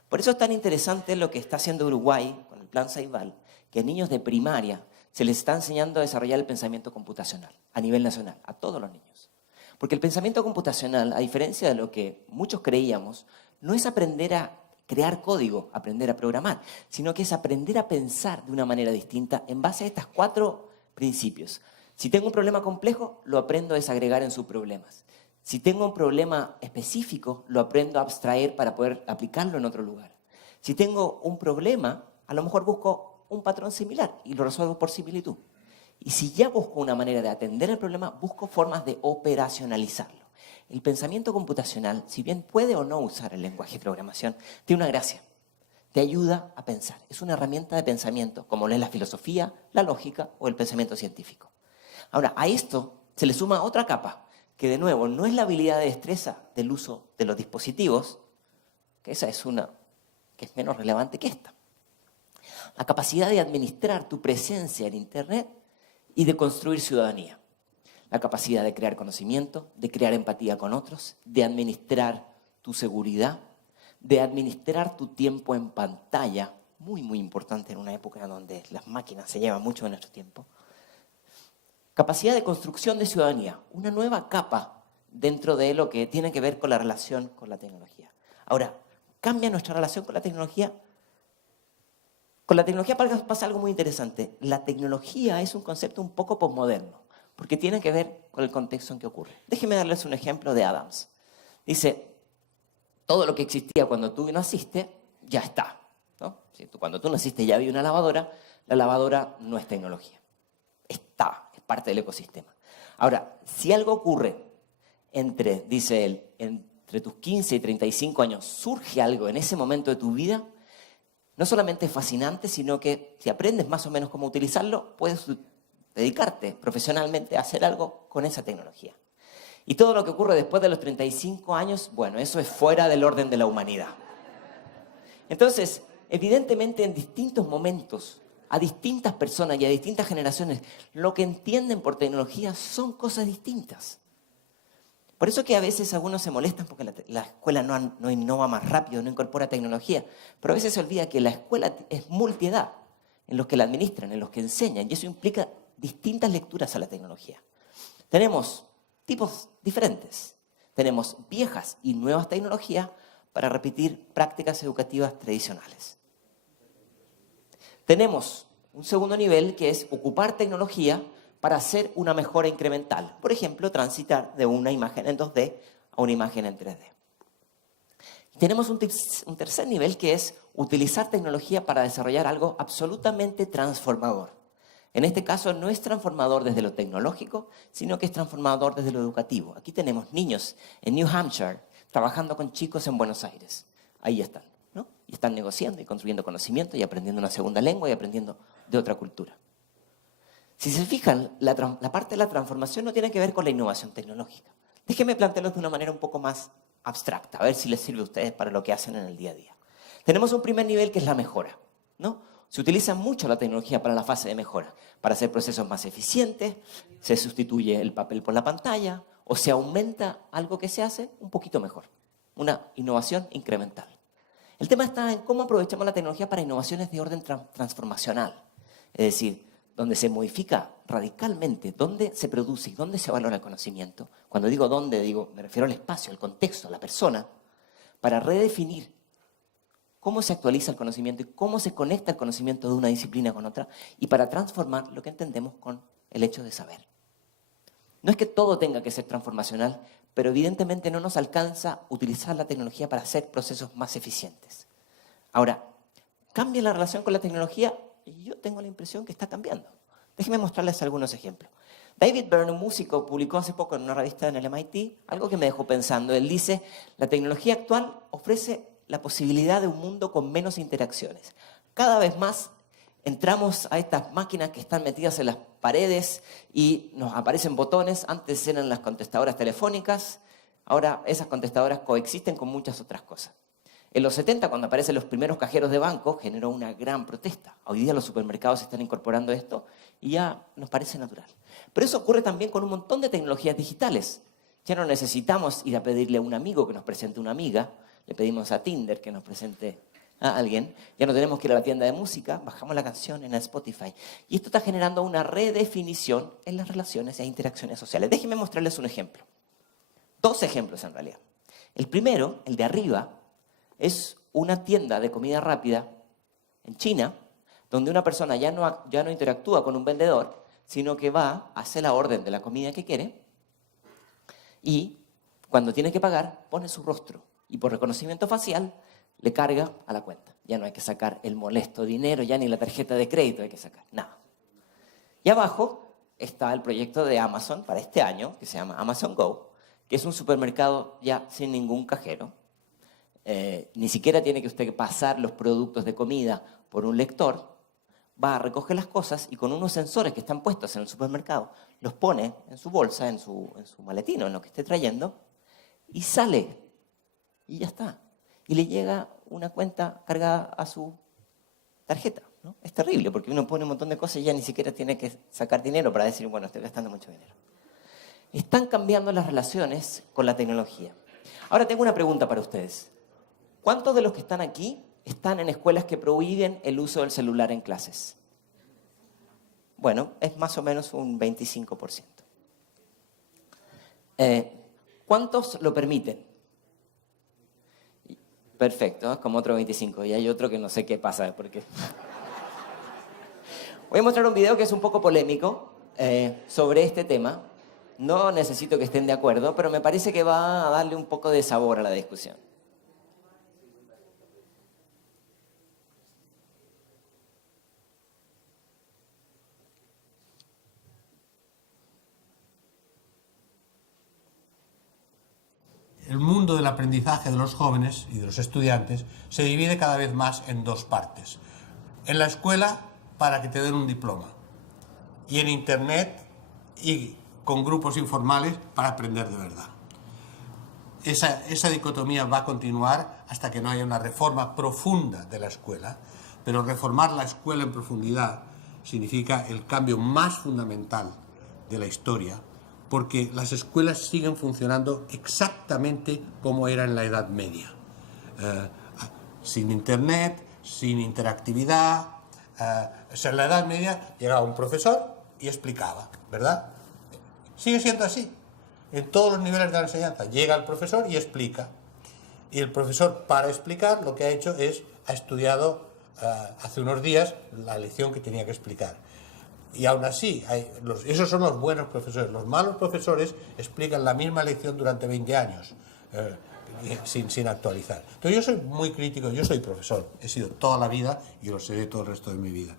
Por eso es tan interesante lo que está haciendo Uruguay con el Plan Ceibal, que a niños de primaria se les está enseñando a desarrollar el pensamiento computacional a nivel nacional, a todos los niños. Porque el pensamiento computacional, a diferencia de lo que muchos creíamos, no es aprender a crear código, aprender a programar, sino que es aprender a pensar de una manera distinta en base a estos 4 principios. Si tengo un problema complejo, lo aprendo a desagregar en subproblemas. Si tengo un problema específico, lo aprendo a abstraer para poder aplicarlo en otro lugar. Si tengo un problema, a lo mejor busco un patrón similar y lo resuelvo por similitud. Y si ya busco una manera de atender el problema, busco formas de operacionalizarlo. El pensamiento computacional, si bien puede o no usar el lenguaje de programación, tiene una gracia. Te ayuda a pensar. Es una herramienta de pensamiento, como lo es la filosofía, la lógica o el pensamiento científico. Ahora, a esto se le suma otra capa, que de nuevo no es la habilidad de destreza del uso de los dispositivos, que esa es una que es menos relevante que esta. La capacidad de administrar tu presencia en Internet y de construir ciudadanía. La capacidad de crear conocimiento, de crear empatía con otros, de administrar tu seguridad, de administrar tu tiempo en pantalla, muy, muy importante en una época donde las máquinas se llevan mucho de nuestro tiempo. Capacidad de construcción de ciudadanía, una nueva capa dentro de lo que tiene que ver con la relación con la tecnología. Ahora, ¿cambia nuestra relación con la tecnología? Con la tecnología pasa algo muy interesante. La tecnología es un concepto un poco posmoderno, porque tiene que ver con el contexto en que ocurre. Déjenme darles un ejemplo de Adams. Dice, todo lo que existía cuando tú naciste, ya está, ¿no? Cuando tú naciste ya había una lavadora, la lavadora no es tecnología. Está, es parte del ecosistema. Ahora, si algo ocurre dice él, entre tus 15 y 35 años, surge algo en ese momento de tu vida, no solamente es fascinante, sino que si aprendes más o menos cómo utilizarlo, puedes dedicarte profesionalmente a hacer algo con esa tecnología. Y todo lo que ocurre después de los 35 años, bueno, eso es fuera del orden de la humanidad. Entonces, evidentemente en distintos momentos, a distintas personas y a distintas generaciones, lo que entienden por tecnología son cosas distintas. Por eso que a veces algunos se molestan porque la escuela no innova más rápido, no incorpora tecnología. Pero a veces se olvida que la escuela es multiedad, en los que la administran, en los que enseñan, y eso implica distintas lecturas a la tecnología. Tenemos tipos diferentes. Tenemos viejas y nuevas tecnologías para repetir prácticas educativas tradicionales. Tenemos un segundo nivel que es ocupar tecnología para hacer una mejora incremental. Por ejemplo, transitar de una imagen en 2D a una imagen en 3D. Tenemos un tercer nivel que es utilizar tecnología para desarrollar algo absolutamente transformador. En este caso no es transformador desde lo tecnológico, sino que es transformador desde lo educativo. Aquí tenemos niños en New Hampshire trabajando con chicos en Buenos Aires. Ahí están, ¿no? Y están negociando y construyendo conocimiento y aprendiendo una segunda lengua y aprendiendo de otra cultura. Si se fijan, la parte de la transformación no tiene que ver con la innovación tecnológica. Déjenme plantearlo de una manera un poco más abstracta, a ver si les sirve a ustedes para lo que hacen en el día a día. Tenemos un primer nivel que es la mejora, ¿no? Se utiliza mucho la tecnología para la fase de mejora, para hacer procesos más eficientes, se sustituye el papel por la pantalla o se aumenta algo que se hace un poquito mejor. Una innovación incremental. El tema está en cómo aprovechamos la tecnología para innovaciones de orden transformacional. Es decir, donde se modifica radicalmente dónde se produce y dónde se valora el conocimiento. Cuando digo dónde, me refiero al espacio, al contexto, a la persona, para redefinir cómo se actualiza el conocimiento y cómo se conecta el conocimiento de una disciplina con otra y para transformar lo que entendemos con el hecho de saber. No es que todo tenga que ser transformacional, pero evidentemente no nos alcanza utilizar la tecnología para hacer procesos más eficientes. Ahora, ¿cambia la relación con la tecnología? Yo tengo la impresión que está cambiando. Déjenme mostrarles algunos ejemplos. David Byrne, un músico, publicó hace poco en una revista en el MIT algo que me dejó pensando. Él dice, la tecnología actual ofrece la posibilidad de un mundo con menos interacciones. Cada vez más entramos a estas máquinas que están metidas en las paredes y nos aparecen botones. Antes eran las contestadoras telefónicas, ahora esas contestadoras coexisten con muchas otras cosas. En los 70, cuando aparecen los primeros cajeros de banco, generó una gran protesta. Hoy día los supermercados están incorporando esto y ya nos parece natural. Pero eso ocurre también con un montón de tecnologías digitales. Ya no necesitamos ir a pedirle a un amigo que nos presente una amiga, le pedimos a Tinder que nos presente a alguien, ya no tenemos que ir a la tienda de música, bajamos la canción en Spotify. Y esto está generando una redefinición en las relaciones e interacciones sociales. Déjenme mostrarles un ejemplo. 2 ejemplos en realidad. El primero, el de arriba, es una tienda de comida rápida en China, donde una persona ya no interactúa con un vendedor, sino que va, hace la orden de la comida que quiere y cuando tiene que pagar, pone su rostro y por reconocimiento facial le carga a la cuenta. Ya no hay que sacar el molesto dinero, ya ni la tarjeta de crédito hay que sacar, nada. Y abajo está el proyecto de Amazon para este año, que se llama Amazon Go, que es un supermercado ya sin ningún cajero. Ni siquiera tiene que usted pasar los productos de comida por un lector. Va a recoger las cosas y con unos sensores que están puestos en el supermercado, los pone en su bolsa, en su maletino, en lo que esté trayendo, y sale. Y ya está. Y le llega una cuenta cargada a su tarjeta, ¿no? Es terrible porque uno pone un montón de cosas y ya ni siquiera tiene que sacar dinero para decir, bueno, estoy gastando mucho dinero. Están cambiando las relaciones con la tecnología. Ahora tengo una pregunta para ustedes. ¿Cuántos de los que están aquí están en escuelas que prohíben el uso del celular en clases? Bueno, es más o menos un 25%. ¿Cuántos lo permiten? Perfecto, es como otro 25. Y hay otro que no sé qué pasa, porque... Voy a mostrar un video que es un poco polémico sobre este tema. No necesito que estén de acuerdo, pero me parece que va a darle un poco de sabor a la discusión. El mundo del aprendizaje de los jóvenes y de los estudiantes se divide cada vez más en 2 partes. En la escuela, para que te den un diploma. Y en Internet y con grupos informales para aprender de verdad. Esa dicotomía va a continuar hasta que no haya una reforma profunda de la escuela, pero reformar la escuela en profundidad significa el cambio más fundamental de la historia, porque las escuelas siguen funcionando exactamente como era en la Edad Media. Sin Internet, sin interactividad. En la Edad Media llegaba un profesor y explicaba, ¿verdad? Sigue siendo así. En todos los niveles de la enseñanza llega el profesor y explica. Y el profesor, para explicar, lo que ha hecho es, ha estudiado hace unos días la lección que tenía que explicar. Y aún así, esos son los buenos profesores. Los malos profesores explican la misma lección durante 20 años, sin actualizar. Entonces yo soy muy crítico, yo soy profesor, he sido toda la vida y lo seré todo el resto de mi vida.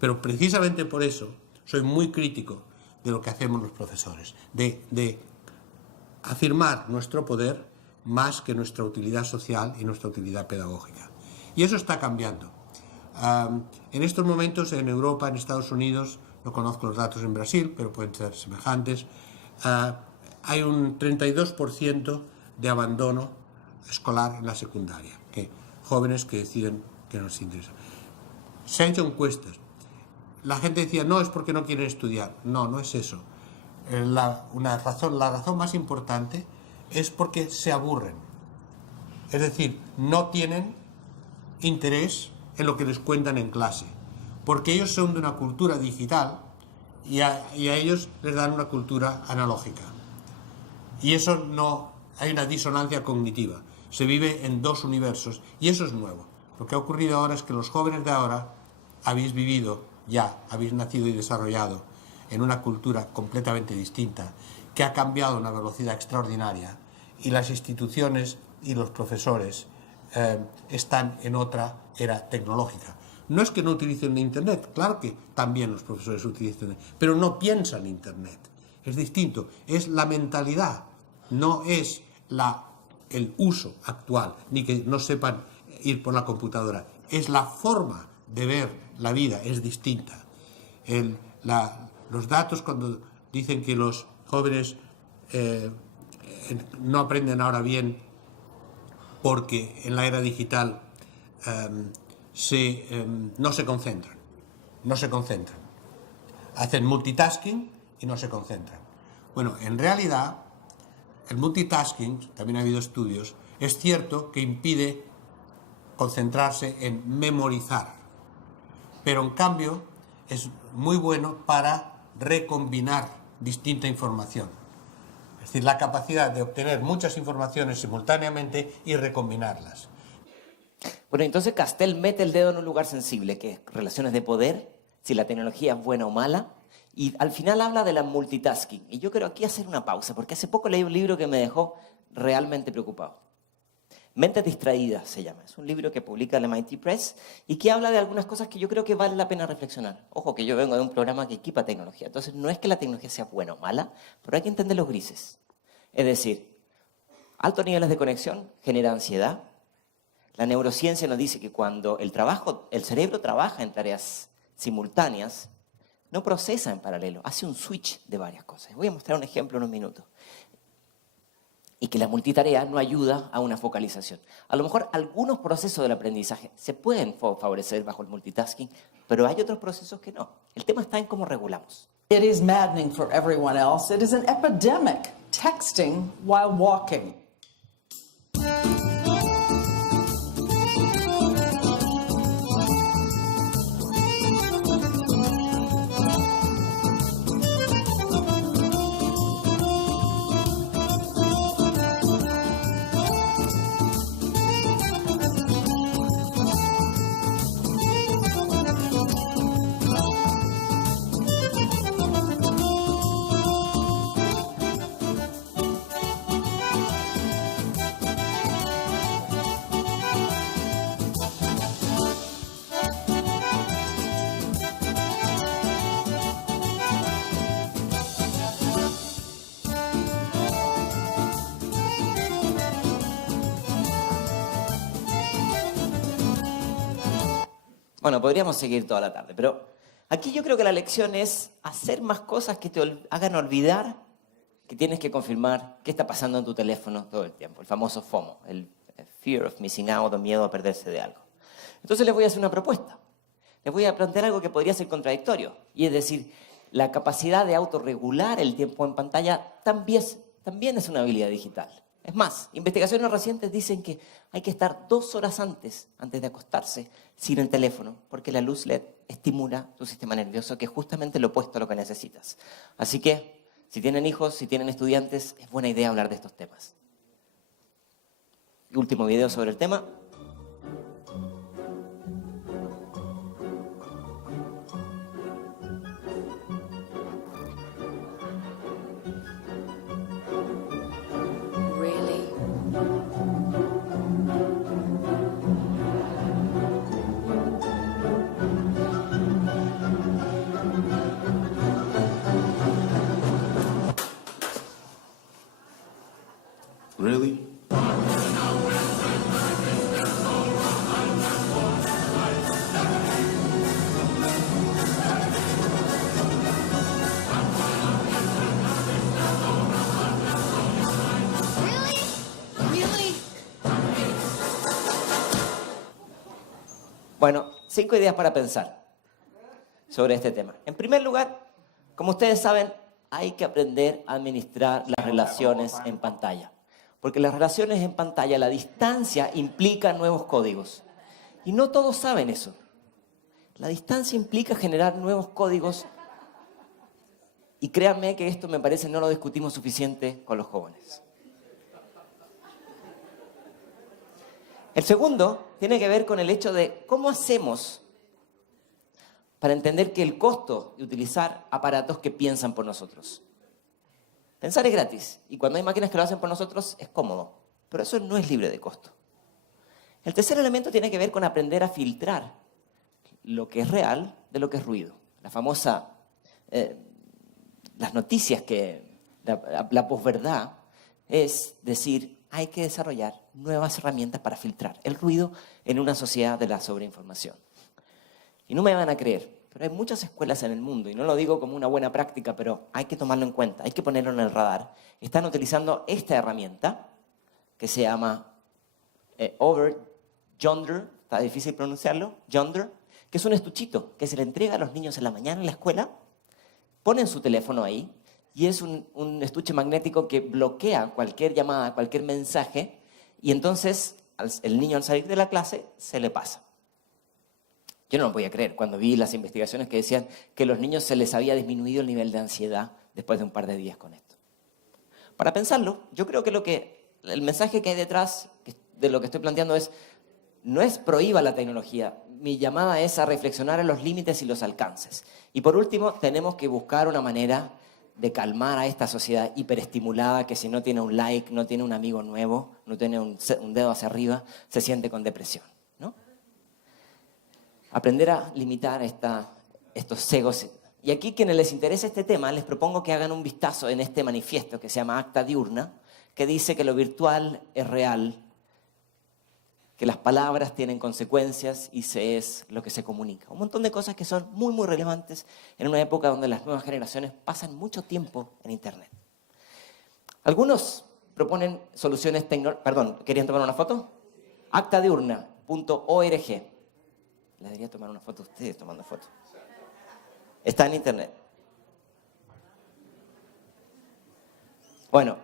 Pero precisamente por eso soy muy crítico de lo que hacemos los profesores, de afirmar nuestro poder más que nuestra utilidad social y nuestra utilidad pedagógica. Y eso está cambiando. En estos momentos en Europa, en Estados Unidos, no conozco los datos en Brasil, pero pueden ser semejantes, hay un 32% de abandono escolar en la secundaria, jóvenes que deciden que no les interesa. Se han hecho encuestas. La gente decía, no, es porque no quieren estudiar. No, no es eso. La razón más importante es porque se aburren. Es decir, no tienen interés en lo que les cuentan en clase, porque ellos son de una cultura digital y a ellos les dan una cultura analógica. Y eso no, hay una disonancia cognitiva. Se vive en 2 universos y eso es nuevo. Lo que ha ocurrido ahora es que los jóvenes de ahora habéis vivido ya, habéis nacido y desarrollado en una cultura completamente distinta, que ha cambiado a una velocidad extraordinaria, y las instituciones y los profesores están en otra era tecnológica. No es que no utilicen Internet, claro que también los profesores utilizan Internet, pero no piensan Internet. Es distinto, es la mentalidad, no es el uso actual, ni que no sepan ir por la computadora, es la forma de ver la vida, es distinta. Los datos cuando dicen que los jóvenes no aprenden ahora bien porque en la era digital no se concentran. Hacen multitasking y no se concentran. Bueno, en realidad, el multitasking, también ha habido estudios, es cierto que impide concentrarse en memorizar, pero en cambio es muy bueno para recombinar distinta información. Es decir, la capacidad de obtener muchas informaciones simultáneamente y recombinarlas. Bueno, entonces Castell mete el dedo en un lugar sensible, que es relaciones de poder, si la tecnología es buena o mala, y al final habla de la multitasking. Y yo quiero aquí hacer una pausa, porque hace poco leí un libro que me dejó realmente preocupado. Mentes distraídas se llama. Es un libro que publica el MIT Press y que habla de algunas cosas que yo creo que vale la pena reflexionar. Ojo, que yo vengo de un programa que equipa tecnología. Entonces, no es que la tecnología sea buena o mala, pero hay que entender los grises. Es decir, altos niveles de conexión genera ansiedad. La neurociencia nos dice que cuando el cerebro trabaja en tareas simultáneas, no procesa en paralelo, hace un switch de varias cosas. Voy a mostrar un ejemplo en unos minutos. Y que la multitarea no ayuda a una focalización. A lo mejor algunos procesos del aprendizaje se pueden favorecer bajo el multitasking, pero hay otros procesos que no. El tema está en cómo regulamos. It is maddening for everyone else. It is an epidemic, texting while walking. Bueno, podríamos seguir toda la tarde, pero aquí yo creo que la lección es hacer más cosas que te hagan olvidar que tienes que confirmar qué está pasando en tu teléfono todo el tiempo. El famoso FOMO, el fear of missing out, o miedo a perderse de algo. Entonces les voy a hacer una propuesta. Les voy a plantear algo que podría ser contradictorio, y es decir, la capacidad de autorregular el tiempo en pantalla también es una habilidad digital. Es más, investigaciones recientes dicen que hay que estar 2 horas antes de acostarse sin el teléfono, porque la luz LED estimula tu sistema nervioso, que es justamente lo opuesto a lo que necesitas. Así que, si tienen hijos, si tienen estudiantes, es buena idea hablar de estos temas. Último video sobre el tema. Really? Bueno, 5 ideas para pensar sobre este tema. En primer lugar, como ustedes saben, hay que aprender a administrar las relaciones en pantalla. Porque las relaciones en pantalla, la distancia implica nuevos códigos. Y no todos saben eso. La distancia implica generar nuevos códigos. Y créanme que esto me parece no lo discutimos suficiente con los jóvenes. El segundo tiene que ver con el hecho de cómo hacemos para entender que el costo de utilizar aparatos que piensan por nosotros. Pensar es gratis, y cuando hay máquinas que lo hacen por nosotros es cómodo, pero eso no es libre de costo. El tercer elemento tiene que ver con aprender a filtrar lo que es real de lo que es ruido. La famosa, las noticias la posverdad es decir, hay que desarrollar nuevas herramientas para filtrar el ruido en una sociedad de la sobreinformación. Y no me van a creer, pero hay muchas escuelas en el mundo, y no lo digo como una buena práctica, pero hay que tomarlo en cuenta, hay que ponerlo en el radar. Están utilizando esta herramienta que se llama Over Yonder, está difícil pronunciarlo, Yonder, que es un estuchito que se le entrega a los niños en la mañana en la escuela, ponen su teléfono ahí y es un estuche magnético que bloquea cualquier llamada, cualquier mensaje, y entonces el niño al salir de la clase se le pasa. Yo no lo podía creer cuando vi las investigaciones que decían que a los niños se les había disminuido el nivel de ansiedad después de un par de días con esto. Para pensarlo, yo creo que el mensaje que hay detrás de lo que estoy planteando no es prohíba la tecnología. Mi llamada es a reflexionar en los límites y los alcances. Y por último, tenemos que buscar una manera de calmar a esta sociedad hiperestimulada que si no tiene un like, no tiene un amigo nuevo, no tiene un dedo hacia arriba, se siente con depresión, ¿no? Aprender a limitar estos egos. Y aquí, quienes les interese este tema, les propongo que hagan un vistazo en este manifiesto que se llama Acta Diurna, que dice que lo virtual es real, que las palabras tienen consecuencias y se es lo que se comunica. Un montón de cosas que son muy, muy relevantes en una época donde las nuevas generaciones pasan mucho tiempo en Internet. Algunos proponen soluciones tecnológicas. Perdón, ¿querían tomar una foto? Actadiurna.org. Les debería tomar una foto a ustedes tomando fotos. Está en Internet. Bueno,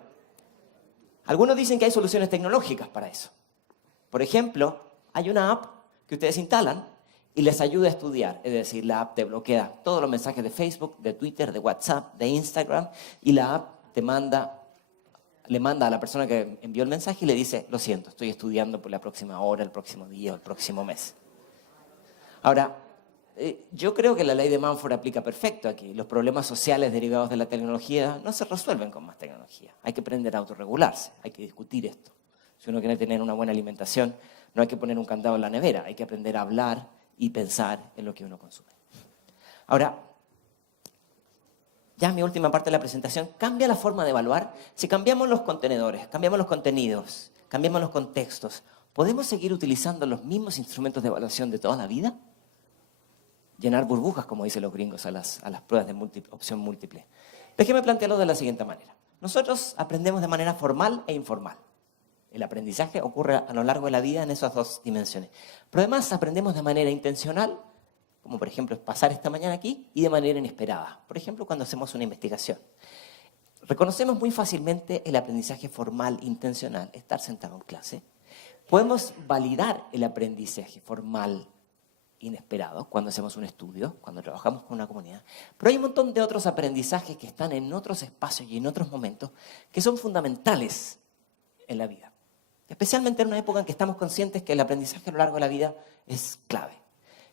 algunos dicen que hay soluciones tecnológicas para eso. Por ejemplo, hay una app que ustedes instalan y les ayuda a estudiar. Es decir, la app te bloquea todos los mensajes de Facebook, de Twitter, de WhatsApp, de Instagram, y la app le manda a la persona que envió el mensaje y le dice: lo siento, estoy estudiando por la próxima hora, el próximo día o el próximo mes. Ahora, yo creo que la ley de Manford aplica perfecto aquí. Los problemas sociales derivados de la tecnología no se resuelven con más tecnología. Hay que aprender a autorregularse, hay que discutir esto. Si uno quiere tener una buena alimentación, no hay que poner un candado en la nevera, hay que aprender a hablar y pensar en lo que uno consume. Ahora, ya en mi última parte de la presentación, cambia la forma de evaluar. Si cambiamos los contenedores, cambiamos los contenidos, cambiamos los contextos, ¿podemos seguir utilizando los mismos instrumentos de evaluación de toda la vida? Llenar burbujas, como dicen los gringos, a las pruebas de opción múltiple. Déjeme plantearlo de la siguiente manera. Nosotros aprendemos de manera formal e informal. El aprendizaje ocurre a lo largo de la vida en esas dos dimensiones. Pero además aprendemos de manera intencional, como por ejemplo pasar esta mañana aquí, y de manera inesperada. Por ejemplo, cuando hacemos una investigación. Reconocemos muy fácilmente el aprendizaje formal intencional, estar sentado en clase. Podemos validar el aprendizaje formal inesperado cuando hacemos un estudio, cuando trabajamos con una comunidad. Pero hay un montón de otros aprendizajes que están en otros espacios y en otros momentos que son fundamentales en la vida. Especialmente en una época en que estamos conscientes que el aprendizaje a lo largo de la vida es clave.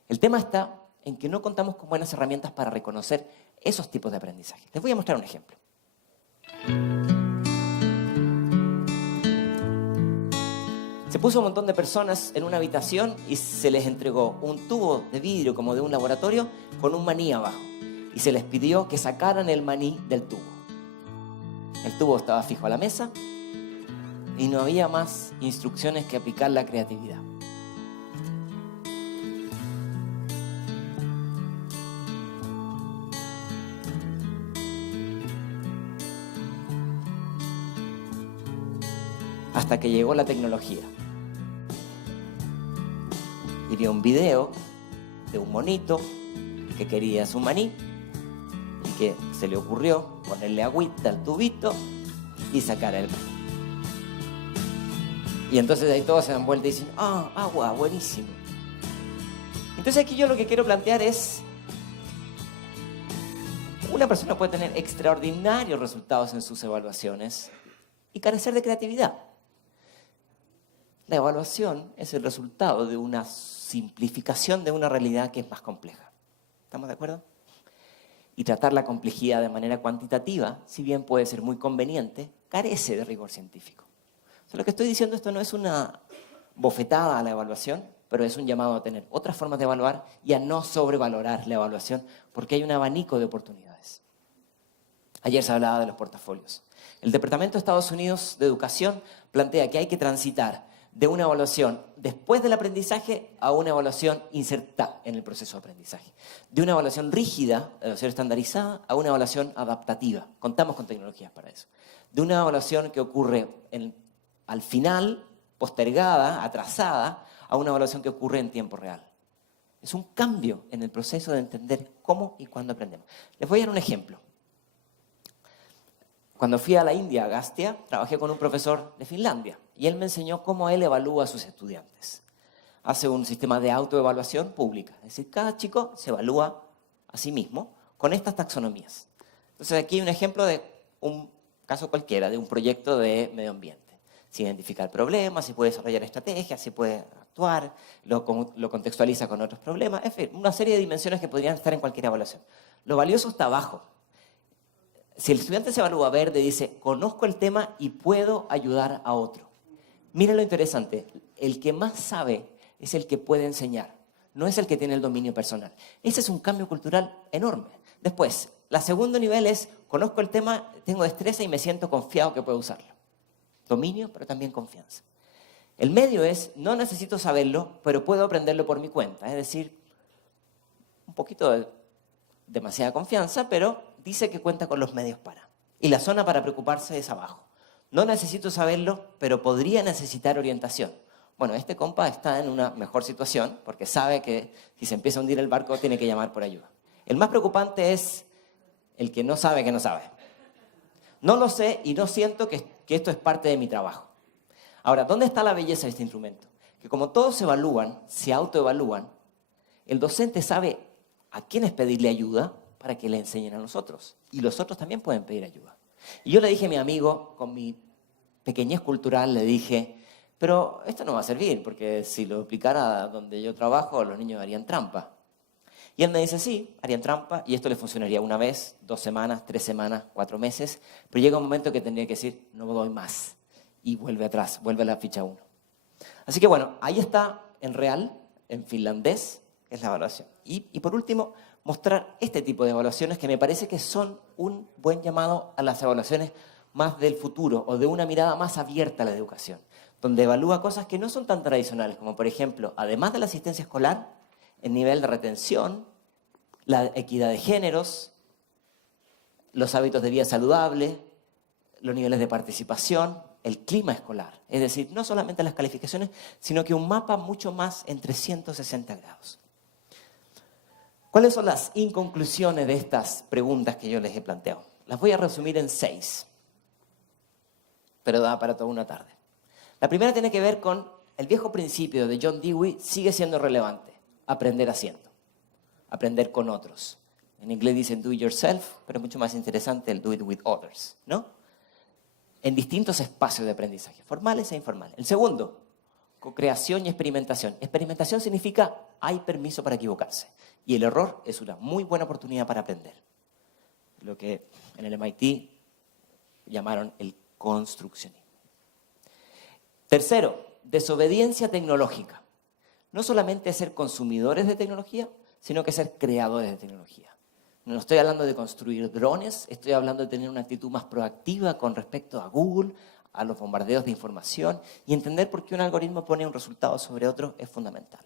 El tema está en que no contamos con buenas herramientas para reconocer esos tipos de aprendizaje. Les voy a mostrar un ejemplo. Se puso un montón de personas en una habitación y se les entregó un tubo de vidrio como de un laboratorio con un maní abajo. Y se les pidió que sacaran el maní del tubo. El tubo estaba fijo a la mesa y no había más instrucciones que aplicar la creatividad. Hasta que llegó la tecnología. Y vio un video de un monito que quería su maní y que se le ocurrió ponerle agüita al tubito y sacar el maní. Y entonces ahí todos se dan vuelta y dicen: ¡ah, agua, buenísimo! Entonces aquí yo lo que quiero plantear es: una persona puede tener extraordinarios resultados en sus evaluaciones y carecer de creatividad. La evaluación es el resultado de una simplificación de una realidad que es más compleja. ¿Estamos de acuerdo? Y tratar la complejidad de manera cuantitativa, si bien puede ser muy conveniente, carece de rigor científico. O sea, lo que estoy diciendo, esto no es una bofetada a la evaluación, pero es un llamado a tener otras formas de evaluar y a no sobrevalorar la evaluación, porque hay un abanico de oportunidades. Ayer se hablaba de los portafolios. El Departamento de Estados Unidos de Educación plantea que hay que transitar de una evaluación después del aprendizaje a una evaluación insertada en el proceso de aprendizaje. De una evaluación rígida, evaluación estandarizada, a una evaluación adaptativa. Contamos con tecnologías para eso. De una evaluación que ocurre al final postergada, atrasada, a una evaluación que ocurre en tiempo real. Es un cambio en el proceso de entender cómo y cuándo aprendemos. Les voy a dar un ejemplo. Cuando fui a la India, a Agastya, trabajé con un profesor de Finlandia y él me enseñó cómo él evalúa a sus estudiantes. Hace un sistema de autoevaluación pública. Es decir, cada chico se evalúa a sí mismo con estas taxonomías. Entonces aquí hay un ejemplo de un caso cualquiera, de un proyecto de medio ambiente. Si identifica el problema, si puede desarrollar estrategias, si puede actuar, lo contextualiza con otros problemas, en fin, una serie de dimensiones que podrían estar en cualquier evaluación. Lo valioso está abajo. Si el estudiante se evalúa verde, dice, conozco el tema y puedo ayudar a otro. Miren lo interesante, el que más sabe es el que puede enseñar, no es el que tiene el dominio personal. Ese es un cambio cultural enorme. Después, el segundo nivel es, conozco el tema, tengo destreza y me siento confiado que puedo usarlo. Dominio, pero también confianza. El medio es, no necesito saberlo, pero puedo aprenderlo por mi cuenta. Es decir, un poquito de demasiada confianza, pero dice que cuenta con los medios para. Y la zona para preocuparse es abajo. No necesito saberlo, pero podría necesitar orientación. Bueno, este compa está en una mejor situación porque sabe que si se empieza a hundir el barco tiene que llamar por ayuda. El más preocupante es el que no sabe que no sabe. No lo sé y no siento que esto es parte de mi trabajo. Ahora, ¿dónde está la belleza de este instrumento? Que como todos se evalúan, se autoevalúan, el docente sabe a quiénes pedirle ayuda para que le enseñen a los otros. Y los otros también pueden pedir ayuda. Y yo le dije a mi amigo, con mi pequeñez cultural, le dije, pero esto no va a servir, porque si lo aplicara donde yo trabajo, los niños harían trampa. Y él me dice, sí, harían trampa, y esto le funcionaría una vez, 2 semanas, 3 semanas, 4 meses, pero llega un momento que tendría que decir, no doy más, y vuelve atrás, vuelve a la ficha 1. Así que bueno, ahí está en real, en finlandés, es la evaluación. Y por último, mostrar este tipo de evaluaciones que me parece que son un buen llamado a las evaluaciones más del futuro, o de una mirada más abierta a la educación, donde evalúa cosas que no son tan tradicionales, como por ejemplo, además de la asistencia escolar, el nivel de retención, la equidad de géneros, los hábitos de vida saludable, los niveles de participación, el clima escolar. Es decir, no solamente las calificaciones, sino que un mapa mucho más en 360 grados. ¿Cuáles son las inconclusiones de estas preguntas que yo les he planteado? Las voy a resumir en 6, pero da para toda una tarde. La primera tiene que ver con el viejo principio de John Dewey, sigue siendo relevante. Aprender haciendo, aprender con otros. En inglés dicen do it yourself, pero es mucho más interesante el do it with others, ¿no? En distintos espacios de aprendizaje, formales e informales. El segundo, co-creación y experimentación. Experimentación significa hay permiso para equivocarse y el error es una muy buena oportunidad para aprender. Lo que en el MIT llamaron el construccionismo. Tercero, desobediencia tecnológica. No solamente ser consumidores de tecnología, sino que ser creadores de tecnología. No estoy hablando de construir drones, estoy hablando de tener una actitud más proactiva con respecto a Google, a los bombardeos de información, y entender por qué un algoritmo pone un resultado sobre otro es fundamental.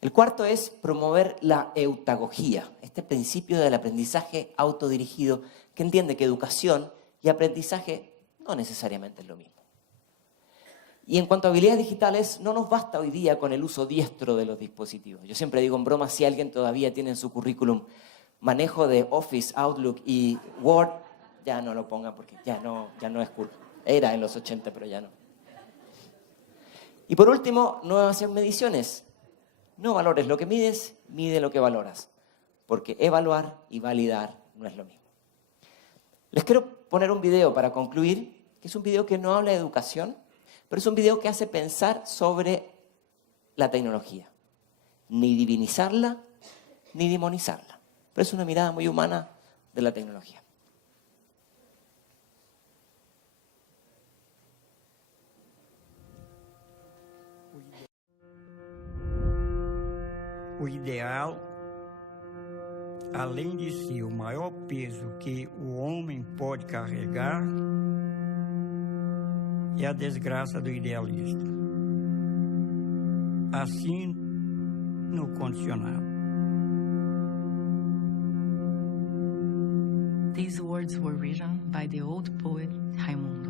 El cuarto es promover la eutagogía, este principio del aprendizaje autodirigido que entiende que educación y aprendizaje no necesariamente es lo mismo. Y en cuanto a habilidades digitales, no nos basta hoy día con el uso diestro de los dispositivos. Yo siempre digo en broma, si alguien todavía tiene en su currículum manejo de Office, Outlook y Word, ya no lo pongan porque ya no es cool. Era en los 80, pero ya no. Y por último, no hacer mediciones. No valores lo que mides, mide lo que valoras. Porque evaluar y validar no es lo mismo. Les quiero poner un video para concluir, que es un video que no habla de educación, pero es un video que hace pensar sobre la tecnología. Ni divinizarla, ni demonizarla. Pero es una mirada muy humana de la tecnología. O ideal, além de ser o maior peso que o homem pode carregar, é a desgraça do idealista. Assim, no condicionado. These words were written by the old poet Raimundo.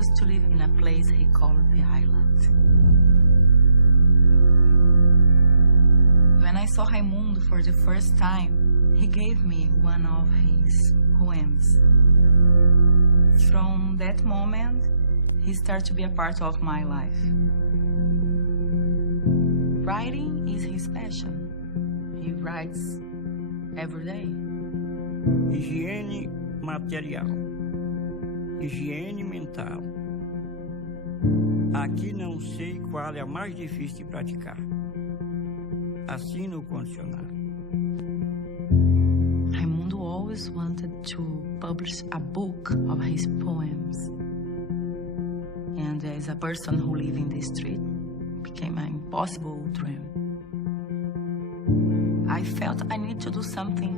used to live in a place he called the island. When I saw Raimundo for the first time, he gave me one of his poems. From that moment, he started to be a part of my life. Writing is his passion. He writes every day. Higiene material, higiene mental. Aqui não sei qual é a mais difícil de praticar. Assina o condicionário. Raimundo always wanted to publish a book of his poems. And as a person who lived in the street, it became an impossible dream. I felt I need to do something.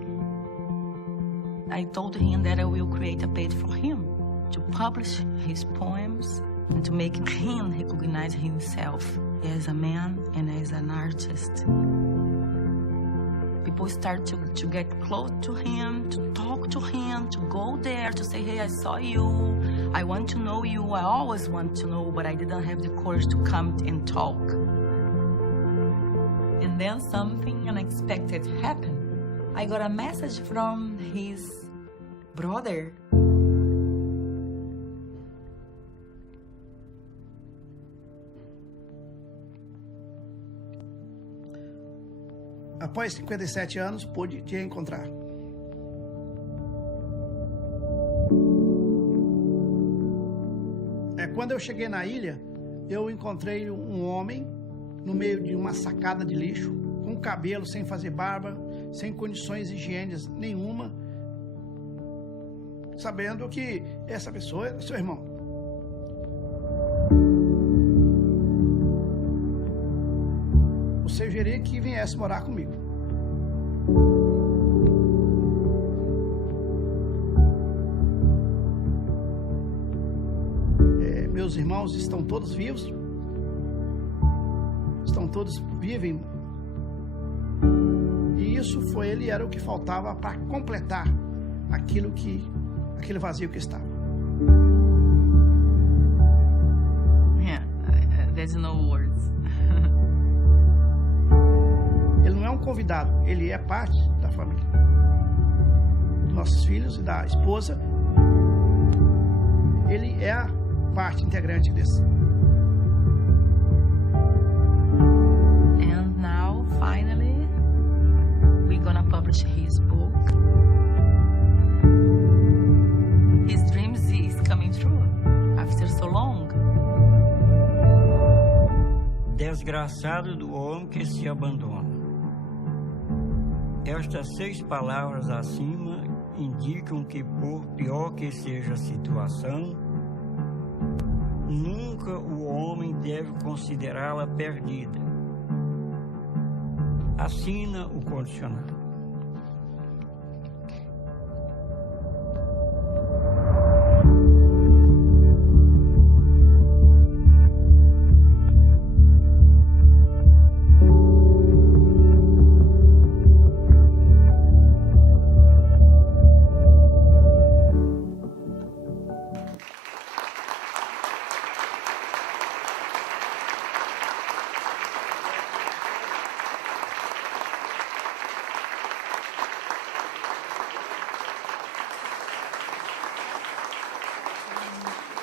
I told him that I will create a page for him to publish his poems and to make him recognize himself as a man and as an artist. People start to get close to him, to talk to him, to go there, to say, hey, I saw you, I want to know you, I always want to know, but I didn't have the courage to come and talk. And then something unexpected happened. I got a message from his brother. Após 57 anos, pude te encontrar. Quando eu cheguei na ilha, eu encontrei um homem no meio de uma sacada de lixo, com cabelo, sem fazer barba, sem condições higiênicas nenhuma, sabendo que essa pessoa é seu irmão. Sugeri que viesse morar comigo. Meus irmãos estão todos vivos, vivem. E isso ele era o que faltava para completar aquele vazio que estava. Yeah, there's no words. Ele não é um convidado, ele é parte da família. Dos nossos filhos e da esposa. Ele é a parte integrante desse. And now, finally, we're gonna publish his book. His dreams is coming true after so long. Desgraçado do homem que se abandona. Estas 6 palavras acima indicam que, por pior que seja a situação, nunca o homem deve considerá-la perdida. Assina o condicionário.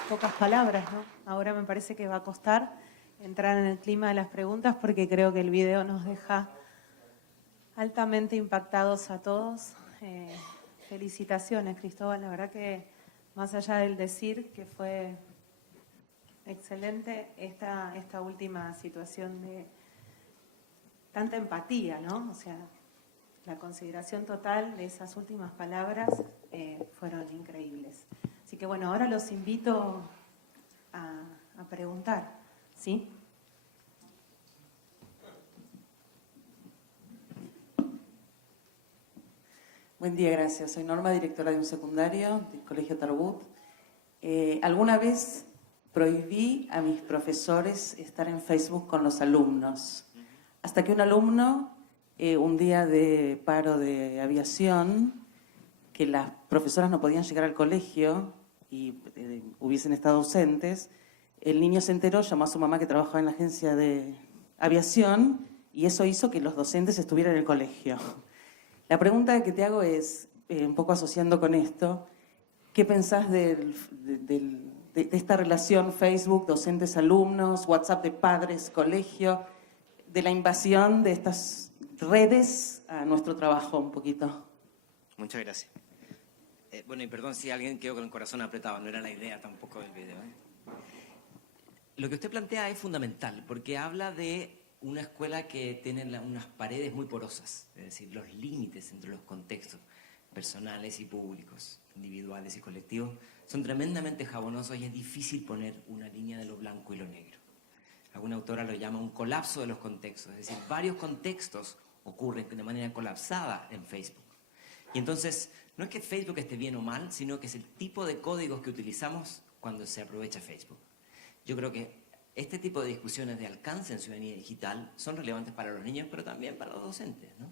Pocas palabras, ¿no? Ahora me parece que va a costar entrar en el clima de las preguntas porque creo que el video nos deja altamente impactados a todos. Felicitaciones, Cristóbal. La verdad que más allá del decir que fue excelente esta última situación de tanta empatía, ¿no? O sea, la consideración total de esas últimas palabras fueron increíbles. Así que bueno, ahora los invito a preguntar, ¿sí? Buen día, gracias. Soy Norma, directora de un secundario del Colegio Tarbut. Alguna vez prohibí a mis profesores estar en Facebook con los alumnos, hasta que un alumno, un día de paro de aviación, que las profesoras no podían llegar al colegio, y hubiesen estado ausentes, el niño se enteró, llamó a su mamá que trabajaba en la agencia de aviación y eso hizo que los docentes estuvieran en el colegio. La pregunta que te hago es, un poco asociando con esto, ¿qué pensás de esta relación Facebook, docentes, alumnos, WhatsApp de padres, colegio, de la invasión de estas redes a nuestro trabajo un poquito? Muchas gracias. Bueno, y perdón si alguien quedó con el corazón apretado, no era la idea tampoco del video. Lo que usted plantea es fundamental, porque habla de una escuela que tiene unas paredes muy porosas, es decir, los límites entre los contextos personales y públicos, individuales y colectivos, son tremendamente jabonosos y es difícil poner una línea de lo blanco y lo negro. Alguna autora lo llama un colapso de los contextos, es decir, varios contextos ocurren de manera colapsada en Facebook. Y entonces, no es que Facebook esté bien o mal, sino que es el tipo de códigos que utilizamos cuando se aprovecha Facebook. Yo creo que este tipo de discusiones de alcance en ciudadanía digital son relevantes para los niños, pero también para los docentes, ¿no?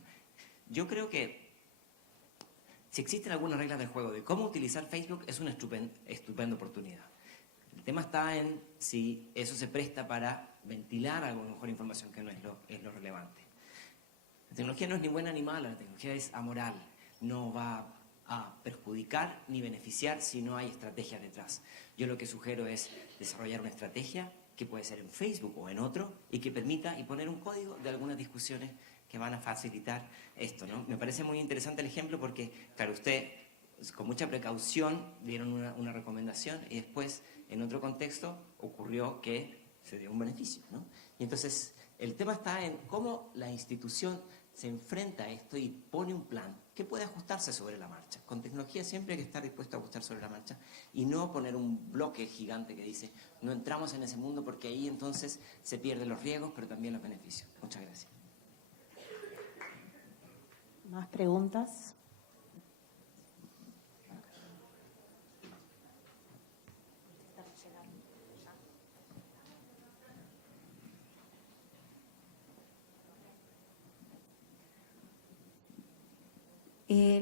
Yo creo que si existen algunas reglas del juego de cómo utilizar Facebook, es una estupenda oportunidad. El tema está en si eso se presta para ventilar a lo mejor información que no es lo relevante. La tecnología no es ni buena ni mala, la tecnología es amoral. No va a perjudicar ni beneficiar si no hay estrategias detrás. Yo lo que sugiero es desarrollar una estrategia que puede ser en Facebook o en otro y que permita y poner un código de algunas discusiones que van a facilitar esto, ¿no? Me parece muy interesante el ejemplo porque, claro, usted con mucha precaución dieron una recomendación y después en otro contexto ocurrió que se dio un beneficio, ¿no? Y entonces el tema está en cómo la institución se enfrenta a esto y pone un plan que puede ajustarse sobre la marcha. Con tecnología siempre hay que estar dispuesto a ajustar sobre la marcha y no poner un bloque gigante que dice no entramos en ese mundo porque ahí entonces se pierden los riesgos pero también los beneficios. Muchas gracias. ¿Más preguntas?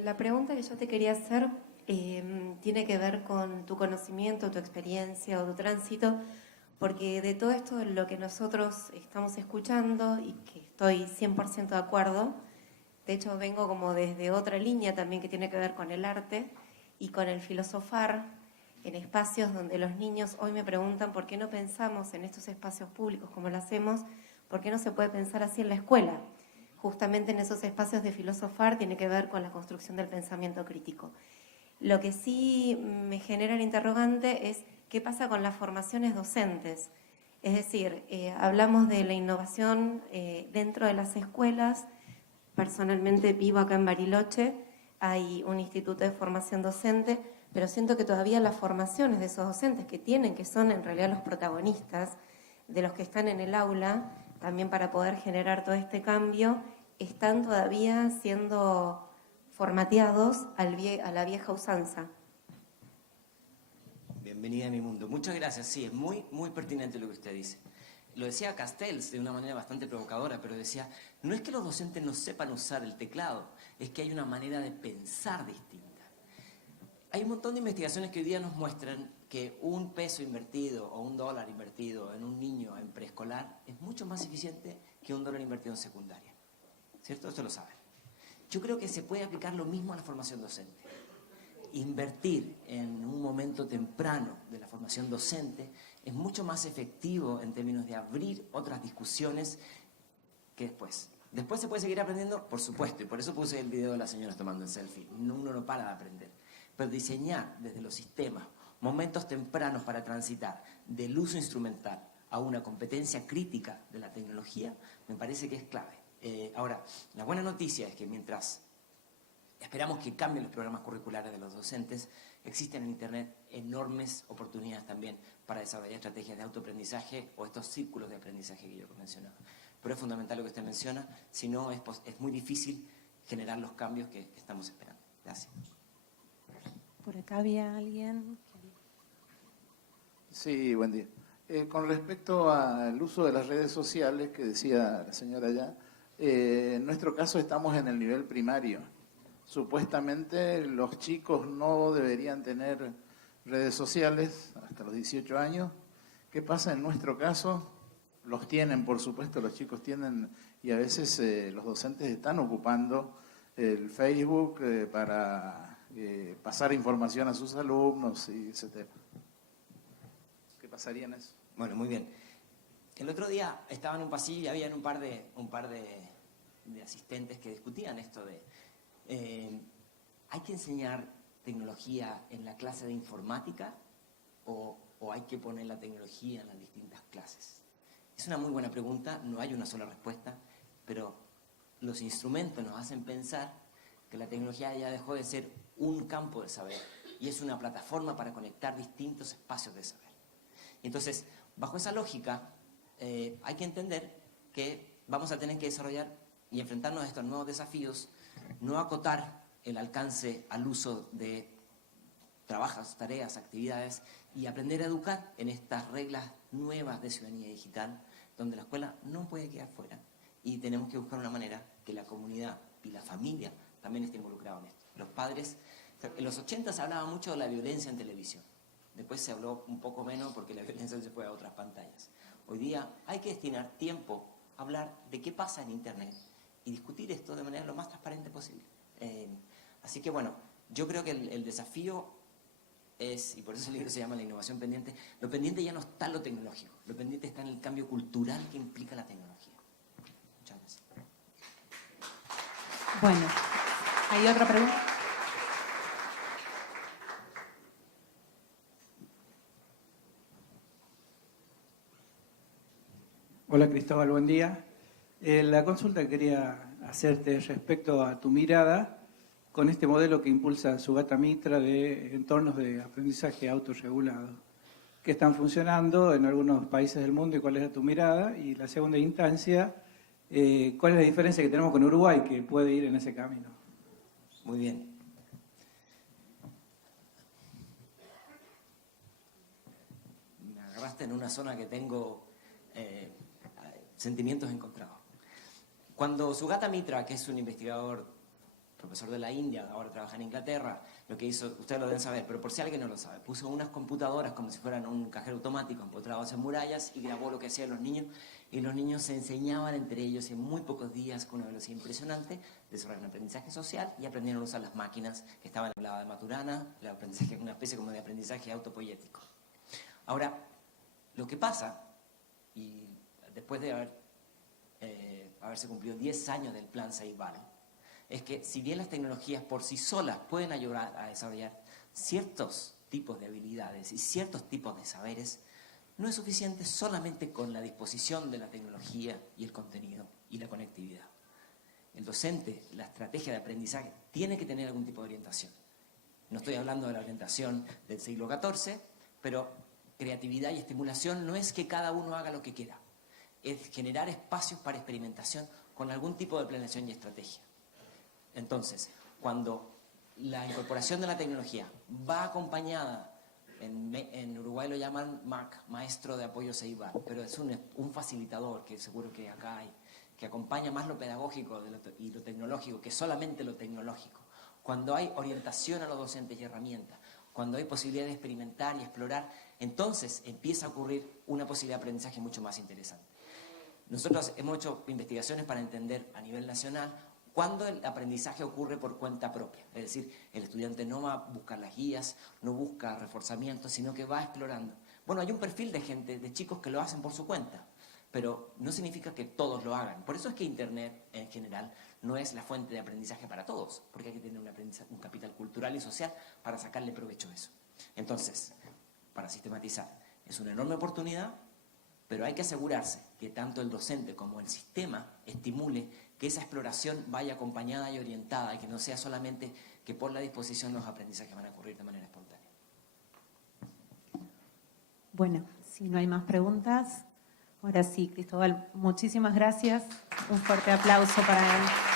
La pregunta que yo te quería hacer tiene que ver con tu conocimiento, tu experiencia o tu tránsito, porque de todo esto lo que nosotros estamos escuchando y que estoy 100% de acuerdo, de hecho vengo como desde otra línea también que tiene que ver con el arte y con el filosofar en espacios donde los niños hoy me preguntan por qué no pensamos en estos espacios públicos como lo hacemos, por qué no se puede pensar así en la escuela. Justamente en esos espacios de filosofar tiene que ver con la construcción del pensamiento crítico. Lo que sí me genera el interrogante es qué pasa con las formaciones docentes. Es decir, hablamos de la innovación dentro de las escuelas. Personalmente vivo acá en Bariloche, hay un instituto de formación docente, pero siento que todavía las formaciones de esos docentes que son en realidad los protagonistas de los que están en el aula, también para poder generar todo este cambio, están todavía siendo formateados a la vieja usanza. Bienvenida a mi mundo. Muchas gracias. Sí, es muy, muy pertinente lo que usted dice. Lo decía Castells de una manera bastante provocadora, pero decía, no es que los docentes no sepan usar el teclado, es que hay una manera de pensar distinta. Hay un montón de investigaciones que hoy día nos muestran que un peso invertido o $1 invertido en un niño en preescolar es mucho más eficiente que $1 invertido en secundaria. ¿Cierto? Esto lo saben. Yo creo que se puede aplicar lo mismo a la formación docente. Invertir en un momento temprano de la formación docente es mucho más efectivo en términos de abrir otras discusiones que después. Después se puede seguir aprendiendo, por supuesto, y por eso puse el video de las señoras tomando el selfie. Uno no para de aprender. Pero diseñar desde los sistemas momentos tempranos para transitar del uso instrumental a una competencia crítica de la tecnología me parece que es clave. Ahora, la buena noticia es que mientras esperamos que cambien los programas curriculares de los docentes, existen en Internet enormes oportunidades también para desarrollar estrategias de autoaprendizaje o estos círculos de aprendizaje que yo he mencionado. Pero es fundamental lo que usted menciona, si no es muy difícil generar los cambios que estamos esperando. Gracias. Por acá había alguien. Sí, buen día. Con respecto al uso de las redes sociales que decía la señora allá, en nuestro caso estamos en el nivel primario. Supuestamente los chicos no deberían tener redes sociales hasta los 18 años. ¿Qué pasa en nuestro caso? Los tienen, por supuesto, los chicos tienen, y a veces los docentes están ocupando el Facebook para pasar información a sus alumnos y ese tema. ¿Qué pasaría en eso? Bueno, muy bien. El otro día estaba en un pasillo y había un par de asistentes que discutían esto de ¿hay que enseñar tecnología en la clase de informática o hay que poner la tecnología en las distintas clases? Es una muy buena pregunta, no hay una sola respuesta, pero los instrumentos nos hacen pensar que la tecnología ya dejó de ser un campo de saber y es una plataforma para conectar distintos espacios de saber. Entonces, bajo esa lógica, hay que entender que vamos a tener que desarrollar y enfrentarnos a estos nuevos desafíos, no acotar el alcance al uso de trabajos, tareas, actividades y aprender a educar en estas reglas nuevas de ciudadanía digital, donde la escuela no puede quedar fuera y tenemos que buscar una manera que la comunidad y la familia también esté involucrada en esto. Los padres, en los 80 se hablaba mucho de la violencia en televisión, después se habló un poco menos porque la violencia se fue a otras pantallas. Hoy día hay que destinar tiempo a hablar de qué pasa en Internet y discutir esto de manera lo más transparente posible. Así que bueno, yo creo que el desafío es, y por eso el libro se llama La innovación pendiente, lo pendiente ya no está en lo tecnológico, lo pendiente está en el cambio cultural que implica la tecnología. Muchas gracias. Bueno, ¿hay otra pregunta? Hola Cristóbal, buen día. La consulta que quería hacerte respecto a tu mirada con este modelo que impulsa Sugata Mitra de entornos de aprendizaje autorregulado, que están funcionando en algunos países del mundo y cuál es tu mirada. Y la segunda instancia, ¿cuál es la diferencia que tenemos con Uruguay que puede ir en ese camino? Muy bien. Me agarraste en una zona que tengo sentimientos encontrados. Cuando Sugata Mitra, que es un investigador, profesor de la India, ahora trabaja en Inglaterra, lo que hizo, ustedes lo deben saber, pero por si alguien no lo sabe, puso unas computadoras como si fueran un cajero automático empotrados en murallas y grabó lo que hacían los niños, y los niños se enseñaban entre ellos en muy pocos días con una velocidad impresionante, desarrollaron aprendizaje social y aprendieron a usar las máquinas que estaban en la de Maturana, el aprendizaje, una especie como de aprendizaje autopoético. Ahora, lo que pasa, y después de haberse cumplido 10 años del plan Ceibal, es que si bien las tecnologías por sí solas pueden ayudar a desarrollar ciertos tipos de habilidades y ciertos tipos de saberes, no es suficiente solamente con la disposición de la tecnología y el contenido y la conectividad. El docente, la estrategia de aprendizaje, tiene que tener algún tipo de orientación. No estoy hablando de la orientación del siglo XIV, pero creatividad y estimulación no es que cada uno haga lo que quiera, es generar espacios para experimentación con algún tipo de planeación y estrategia. Entonces, cuando la incorporación de la tecnología va acompañada, en Uruguay lo llaman MAC, Maestro de Apoyo Ceibal, pero es un facilitador, que seguro que acá hay, que acompaña más lo pedagógico y lo tecnológico que solamente lo tecnológico. Cuando hay orientación a los docentes y herramientas, cuando hay posibilidad de experimentar y explorar, entonces empieza a ocurrir una posibilidad de aprendizaje mucho más interesante. Nosotros hemos hecho investigaciones para entender a nivel nacional cuándo el aprendizaje ocurre por cuenta propia. Es decir, el estudiante no va a buscar las guías, no busca reforzamiento, sino que va explorando. Bueno, hay un perfil de gente, de chicos que lo hacen por su cuenta, pero no significa que todos lo hagan. Por eso es que Internet, en general, no es la fuente de aprendizaje para todos, porque hay que tener un capital cultural y social para sacarle provecho a eso. Entonces, para sistematizar, es una enorme oportunidad, pero hay que asegurarse que tanto el docente como el sistema estimule que esa exploración vaya acompañada y orientada y que no sea solamente que por la disposición los aprendizajes van a ocurrir de manera espontánea. Bueno, si no hay más preguntas, ahora sí, Cristóbal, muchísimas gracias. Un fuerte aplauso para él.